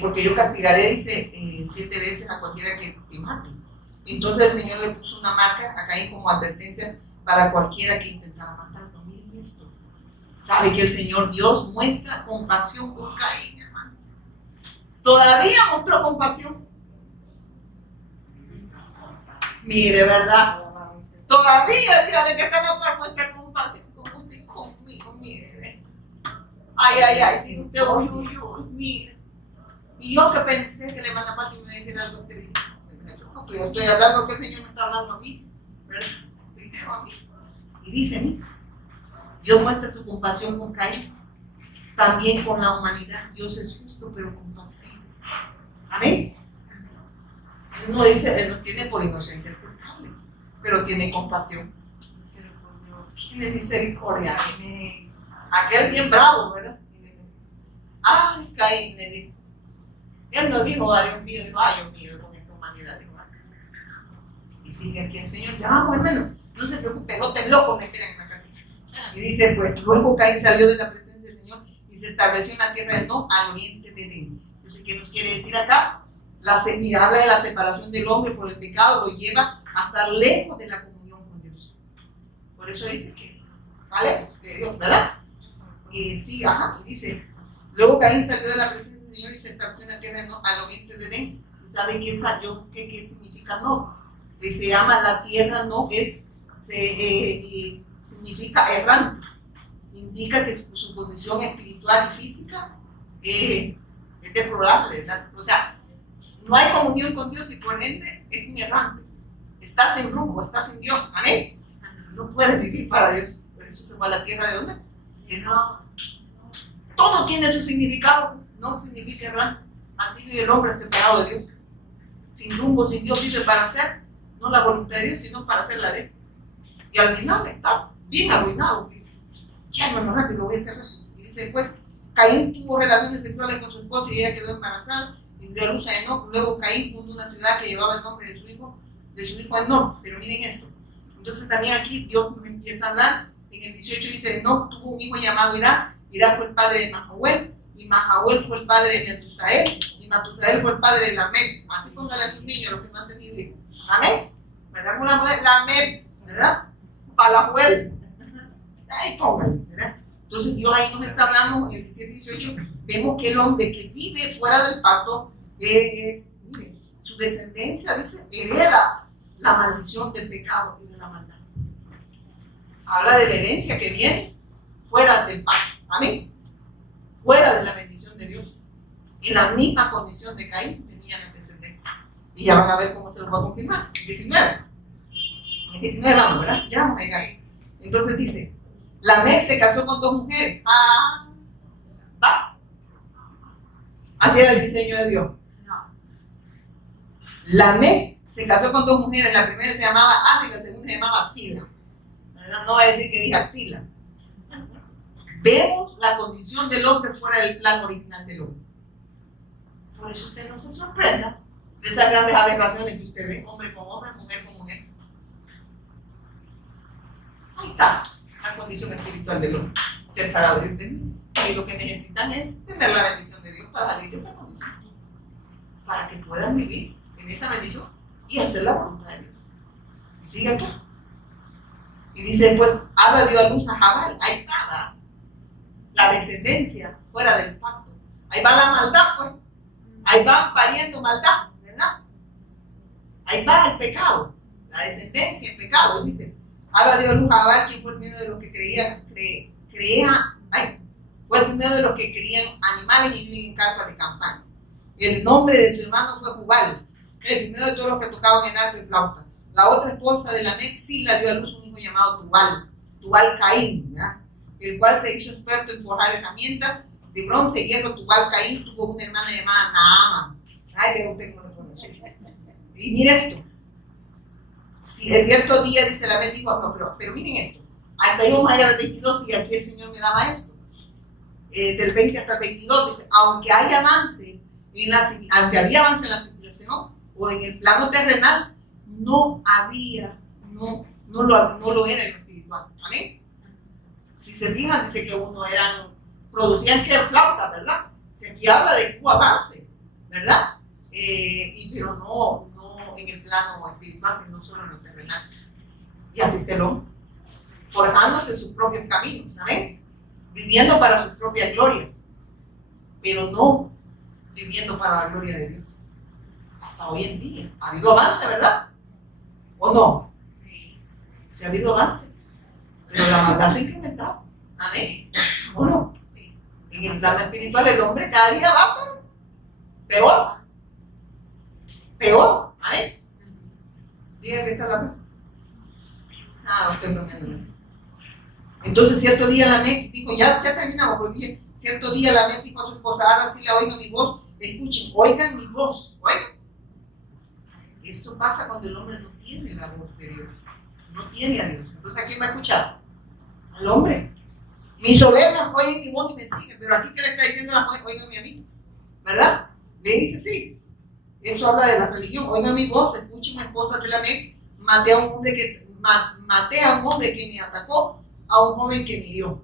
Porque yo castigaré, dice, 7 veces a cualquiera que te mate. Entonces el Señor le puso una marca a Caín como advertencia para cualquiera que intentara matarlo. Miren esto. Sabe que el Señor Dios muestra compasión por Caín, hermano. Todavía mostró compasión. Mire, ¿verdad? Todavía, dígale que está la par muestra compasión con usted y conmigo, mire. ¿Ve? Ay, ay, ay, si usted, uy, mire. Y yo que pensé que la hermana Pati me dijera algo que dije, yo estoy hablando que el Señor me está hablando a mí, ¿verdad? Primero a mí. Y dice, mira, Dios muestra su compasión con Caín, también con la humanidad. Dios es justo, pero compasivo. Amén. Él no dice, Él no tiene por inocente el culpable, pero tiene compasión. Tiene misericordia. Aquel bien bravo, ¿verdad? Ay, Caín le dijo. Él no dijo, ay Dios mío, dijo, ay Dios mío, con esta humanidad. Dijo, y sigue aquí el Señor, ya, bueno, no se preocupe, no te loco, me quedan en la casita. Y dice, pues, luego Caín salió de la presencia del Señor y se estableció en la tierra de Nod, al oriente de Edén. Entonces, ¿qué nos quiere decir acá? Mira, habla de la separación del hombre por el pecado, lo lleva a estar lejos de la comunión con Dios. Por eso dice que, ¿vale? De Dios, ¿verdad? Sí, ajá, y dice, luego Caín salió de la presencia del Señor y se estableció en la tierra de Nod, al oriente de Edén. ¿Y sabe qué salió? ¿Qué significa Nod? Se llama la tierra, no es, significa errante, indica que su condición espiritual y física es deplorable, ¿verdad? O sea, no hay comunión con Dios y por ende es un errante, estás en rumbo, estás en Dios, amén, no puedes vivir para Dios, por eso se va a la tierra de donde, que no, todo tiene su significado, no significa errante, así vive el hombre separado de Dios, sin rumbo, sin Dios, vive para hacer no la voluntad de Dios, sino para hacer la ley. Y al final está bien arruinado. Ya no rápido, lo voy a hacer. Y dice, pues, Caín tuvo relaciones sexuales con su esposa y ella quedó embarazada y dio a luz a Enoc. Luego Caín fundó una ciudad que llevaba el nombre de su hijo Enoc. Pero miren esto. Entonces también aquí Dios me empieza a hablar. En el 18 dice, Enoc tuvo un hijo llamado Irá. Irá fue el padre de Mahahuel. Y Mahahuel fue el padre de Metusael. Y Matusael fue el padre de Lamec. Así póngale a sus niños, los que no han tenido hijos. Amén. ¿Verdad? Con Lamec, ¿verdad? Palahuel. Ahí póngale, ¿verdad? Entonces Dios ahí nos está hablando en el 17 y 18. Vemos que el hombre que vive fuera del pacto mire, su descendencia, dice, hereda la maldición del pecado y de la maldad. Habla de la herencia que viene fuera del pacto. Amén. Fuera de la bendición de Dios. En la misma condición de Caín tenía la descendencia. Y ya van a ver cómo se lo va a confirmar. 19. En 19 vamos, ¿verdad? Ya vamos a llegar. Entonces dice, Lamec se casó con 2 mujeres. Va. Así era el diseño de Dios. Lamec se casó con 2 mujeres. La primera se llamaba Ada y la segunda se llamaba Sila. ¿Verdad? No va a decir que dije Axila. Vemos la condición del hombre fuera del plan original del hombre. Por eso usted no se sorprenda de esas grandes aberraciones que usted ve, hombre con hombre, mujer con mujer. Ahí está la condición espiritual del hombre, separado de Dios. Y lo que necesitan es tener la bendición de Dios para salir de esa condición, para que puedan vivir en esa bendición y hacer la voluntad de Dios. Y sigue acá. Y dice, pues, Ada dio a luz a Jabal. Ahí va la descendencia fuera del pacto. Ahí va la maldad, pues. Ahí van pariendo maldad, ¿verdad? Ahí va el pecado, la descendencia en pecado. Él dice, Ada dio a luz a Jabal, quien fue el primero de los que fue el primero de los que crían animales y viven en carpas de campaña. El nombre de su hermano fue Jubal, el primero de todos los que tocaban en arco y flauta. La otra esposa de Lamec, Sila, dio a luz un hijo llamado Tubal Caín, ¿verdad? El cual se hizo experto en forjar herramientas de bronce y hierro. Tubal Caín tuvo una hermana llamada Naama. Ay, vea usted cómo le pone eso. Y mire esto. Si el cierto día, dice Lamec, dijo, pero miren esto. Hasta ahí vamos a llegar al 22 y aquí el Señor me daba esto. Del 20 hasta el 22 dice, aunque había avance en la civilización o en el plano terrenal, no lo era en lo espiritual. ¿Amén? Si se fijan, dice que producían que flauta, ¿verdad? Si aquí habla de que hubo avance, ¿verdad? Pero no en el plano espiritual, sino solo en lo terrenal. Y así está el hombre, forjándose sus propios caminos, ¿amén? Viviendo para sus propias glorias, pero no viviendo para la gloria de Dios. Hasta hoy en día. Ha habido avance, ¿verdad? ¿O no? Sí. Sí ha habido avance. Pero la maldad se ha incrementado. Amén. ¿O no? Sí. En el plano espiritual el hombre cada día va peor. Peor. Amén. Digan que está la fe. No estoy bromeando. Entonces cierto día Lamec dijo, ya terminamos, porque cierto día Lamec dijo a su esposa, ahora sí la oigan mi voz, escuchen, oigan mi voz, oigan. Esto pasa cuando el hombre no tiene la voz de Dios, no tiene a Dios. Entonces ¿a quién va a escuchar? Al hombre. Mis ovejas oyen mi voz y me siguen, pero aquí que le está diciendo la mujer, oiganme a mí, ¿verdad? Le dice sí. Eso habla de la religión, oigan mi voz, escuchen esposas de Lamec, maté a un hombre que me atacó, a un joven que me dio.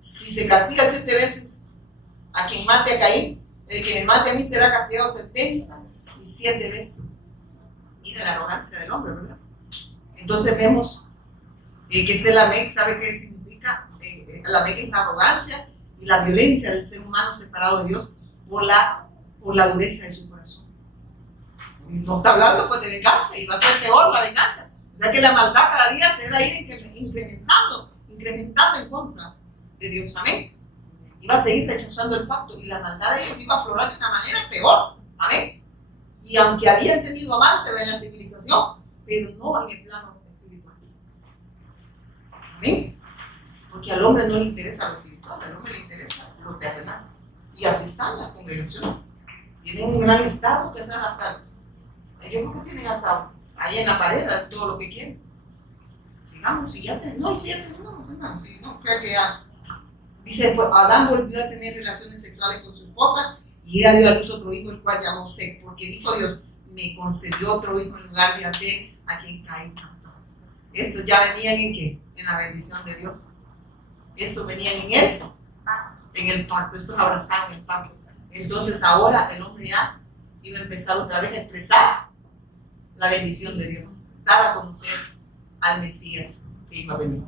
Si se castiga 7 veces a quien mate a Caín, el que me mate a mí será castigado 77 veces. Mira la arrogancia del hombre, ¿verdad? Entonces vemos que este Lamec, ¿sabe qué significa? Lamec es la arrogancia y la violencia del ser humano separado de Dios por la dureza de su corazón. Y no está hablando pues de venganza, y va a ser peor la venganza. O sea que la maldad cada día se va a ir incrementando en contra de Dios. Amén. Iba a seguir rechazando el pacto y la maldad de ellos iba a aflorar de una manera peor. Amén. Y aunque habían tenido avance en la civilización, pero no en el plano espiritual. Amén. Porque al hombre no le interesa lo espiritual, al hombre le interesa lo terrenal. Y así están las congregaciones. Tienen un gran listado que están hasta. Ellos porque tienen hasta ahí en la pared todo lo que quieren. Sigamos, si ya terminamos, hermanos, si no, creo que ya. Dice, pues Adán volvió a tener relaciones sexuales con su esposa y ella dio a luz otro hijo, el cual llamó Set, porque dijo Dios, me concedió otro hijo en lugar de Abel, a quien Caín mató. Estos ya venían en qué? En la bendición de Dios. Estos venían en el pacto, estos abrazaban el pacto. Entonces ahora el hombre ya iba a empezar otra vez a expresar la bendición de Dios, dar a conocer al Mesías que iba a venir.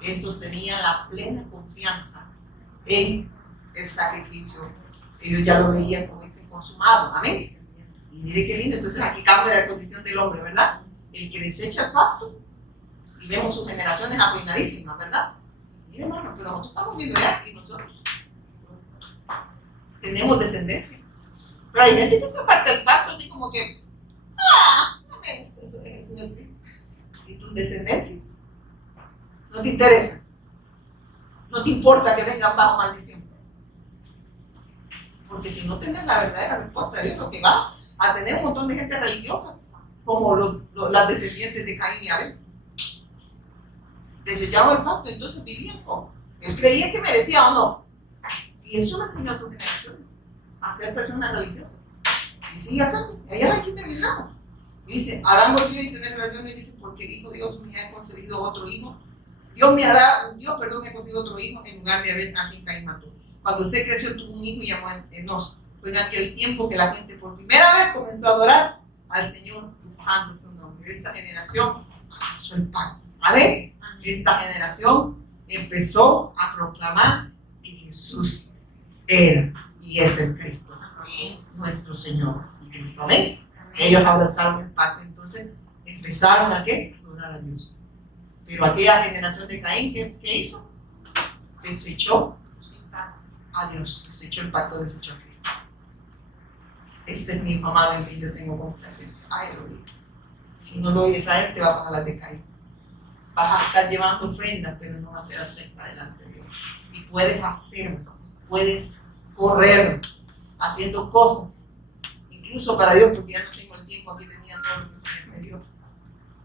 Estos tenían la plena confianza en el sacrificio. Ellos ya lo veían, como dicen, consumado. Amén. Y mire qué lindo. Entonces aquí cambia la condición del hombre, ¿verdad? El que desecha el pacto y vemos sus generaciones arruinadísimas, ¿verdad? Mire, hermano, pero nosotros estamos viendo ya y nosotros tenemos descendencia. Pero hay gente que se parte del pacto así como que, no me gusta eso del Señor. Y tus descendencias no te interesa, no te importa que vengan bajo maldición, porque si no tienes la verdadera respuesta de Dios, lo que va a tener un montón de gente religiosa como las descendientes de Caín y Abel. Desecharon el pacto, entonces vivían como él creía que merecía o no, y eso le enseñó a su generación a ser personas religiosas. Y sigue acá, allá aquí terminamos. Dice, Adán volvió a tener relaciones y dice, porque dijo Dios me ha concedido otro hijo. Dios me ha concedido otro hijo en lugar de Abel, a quien Caín mató. Cuando Seth creció tuvo un hijo y llamó a Enos. Fue en aquel tiempo que la gente por primera vez comenzó a adorar al Señor usando su nombre. Esta generación abrazó el pacto. A ver, esta generación empezó a proclamar que Jesús era y es el Cristo, nuestro Señor y Cristo. Amén. Ellos abrazaron el pacto, entonces empezaron a ¿qué? Adorar a Dios. Pero aquella generación de Caín, ¿qué hizo? Desechó a Dios, desechó el pacto, desechó a Cristo. Este es mi hijo amado en quien yo tengo complacencia. Ay, lo digo. Si no lo oyes a él, te va a pagar la de Caín. Vas a estar llevando ofrendas, pero no va a ser acepta delante de Dios. Y puedes hacerlo, puedes correr haciendo cosas, incluso para Dios, porque ya no tengo el tiempo, aquí tenía todo lo que se me dio,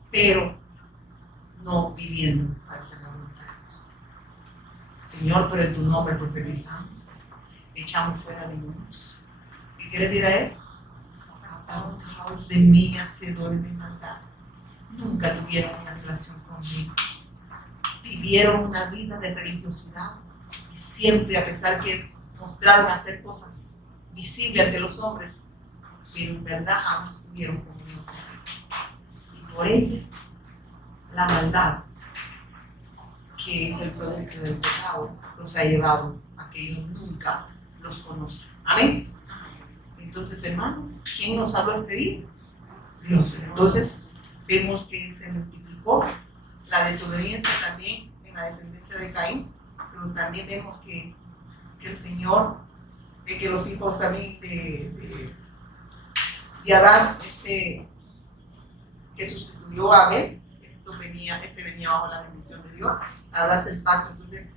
pero no viviendo para hacer la voluntad de Dios. Señor, pero en tu nombre profetizamos, echamos fuera demonios. ¿Qué quiere decir a él? Apartaos de mí, hacedores de maldad. Nunca tuvieron una relación conmigo. Vivieron una vida de religiosidad y siempre, a pesar que mostraron hacer cosas visibles ante los hombres, pero en verdad jamás tuvieron comunión conmigo. Y por ende, la maldad, que es el producto del pecado, los ha llevado a que ellos nunca los conozcan. Amén. Entonces, hermano, ¿quién nos habló este día? Dios. Entonces, vemos que se multiplicó la desobediencia también en la descendencia de Caín, pero también vemos que el Señor, de que los hijos también de Adán, que sustituyó a Abel, este venía bajo la bendición de Dios, abraza el pacto. Entonces,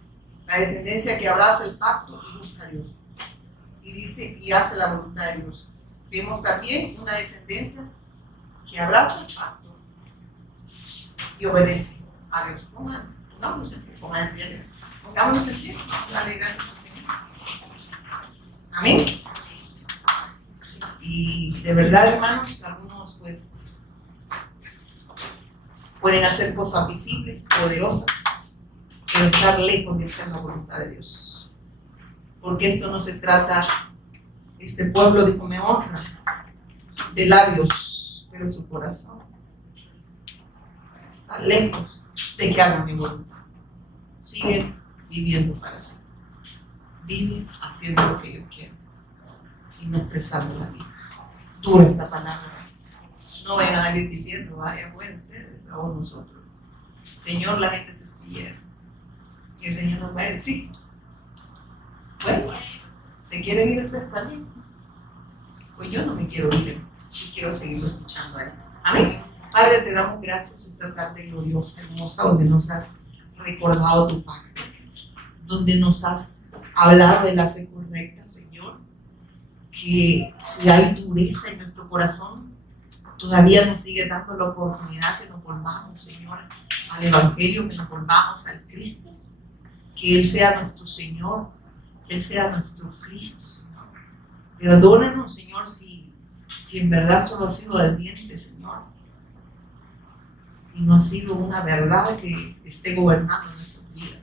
la descendencia que abraza el pacto y busca a Dios. Y dice, y hace la voluntad de Dios. Vemos también una descendencia que abraza el pacto y obedece a Dios. Pongámonos en pie, pongámonos en pie. Dale gracias al Señor. Amén. Y de verdad, hermanos, algunos pues pueden hacer cosas visibles, poderosas, pero estar lejos de hacer la voluntad de Dios. Porque esto no se trata, este pueblo dijo, me honra de labios, pero su corazón está lejos de que hagan mi voluntad. Siguen viviendo para sí. Viven haciendo lo que yo quiero y no expresando la vida. Dura esta palabra. No vengan a ir diciendo, vaya, bueno, ustedes o nosotros. Señor, la gente se estilla. Y el Señor nos va a decir, bueno, ¿se quieren ir ustedes también? Pues yo no me quiero ir, yo quiero seguir escuchando a Él. Amén. Padre, te damos gracias esta tarde gloriosa, hermosa, donde nos has recordado tu pacto, donde nos has hablado de la fe correcta, Señor, que si hay dureza en nuestro corazón, todavía nos sigue dando la oportunidad que nos volvamos, Señor, al Evangelio, que nos volvamos al Cristo, que Él sea nuestro Señor, que Él sea nuestro Cristo, Señor. Perdónanos, Señor, si en verdad solo ha sido del vientre, Señor, y no ha sido una verdad que esté gobernando nuestras vidas.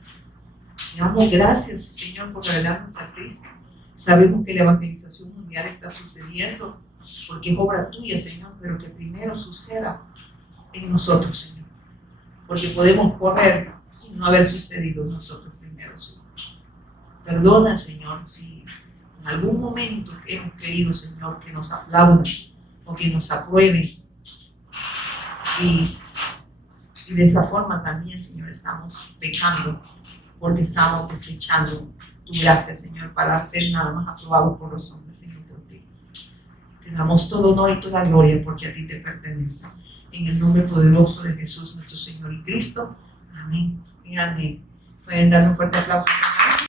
Te damos gracias, Señor, por revelarnos a Cristo. Sabemos que la evangelización mundial está sucediendo porque es obra tuya, Señor, pero que primero suceda en nosotros, Señor. Porque podemos correr y no haber sucedido en nosotros primero, Señor. Perdona, Señor, si en algún momento hemos querido, Señor, que nos aplaudan o que nos aprueben. Y de esa forma también, Señor, estamos pecando porque estamos desechando tu gracia, Señor, para ser nada más aprobado por los hombres, Señor, por ti. Te damos todo honor y toda gloria porque a ti te pertenece. En el nombre poderoso de Jesús, nuestro Señor y Cristo. Amén y amén. Pueden dar un fuerte aplauso.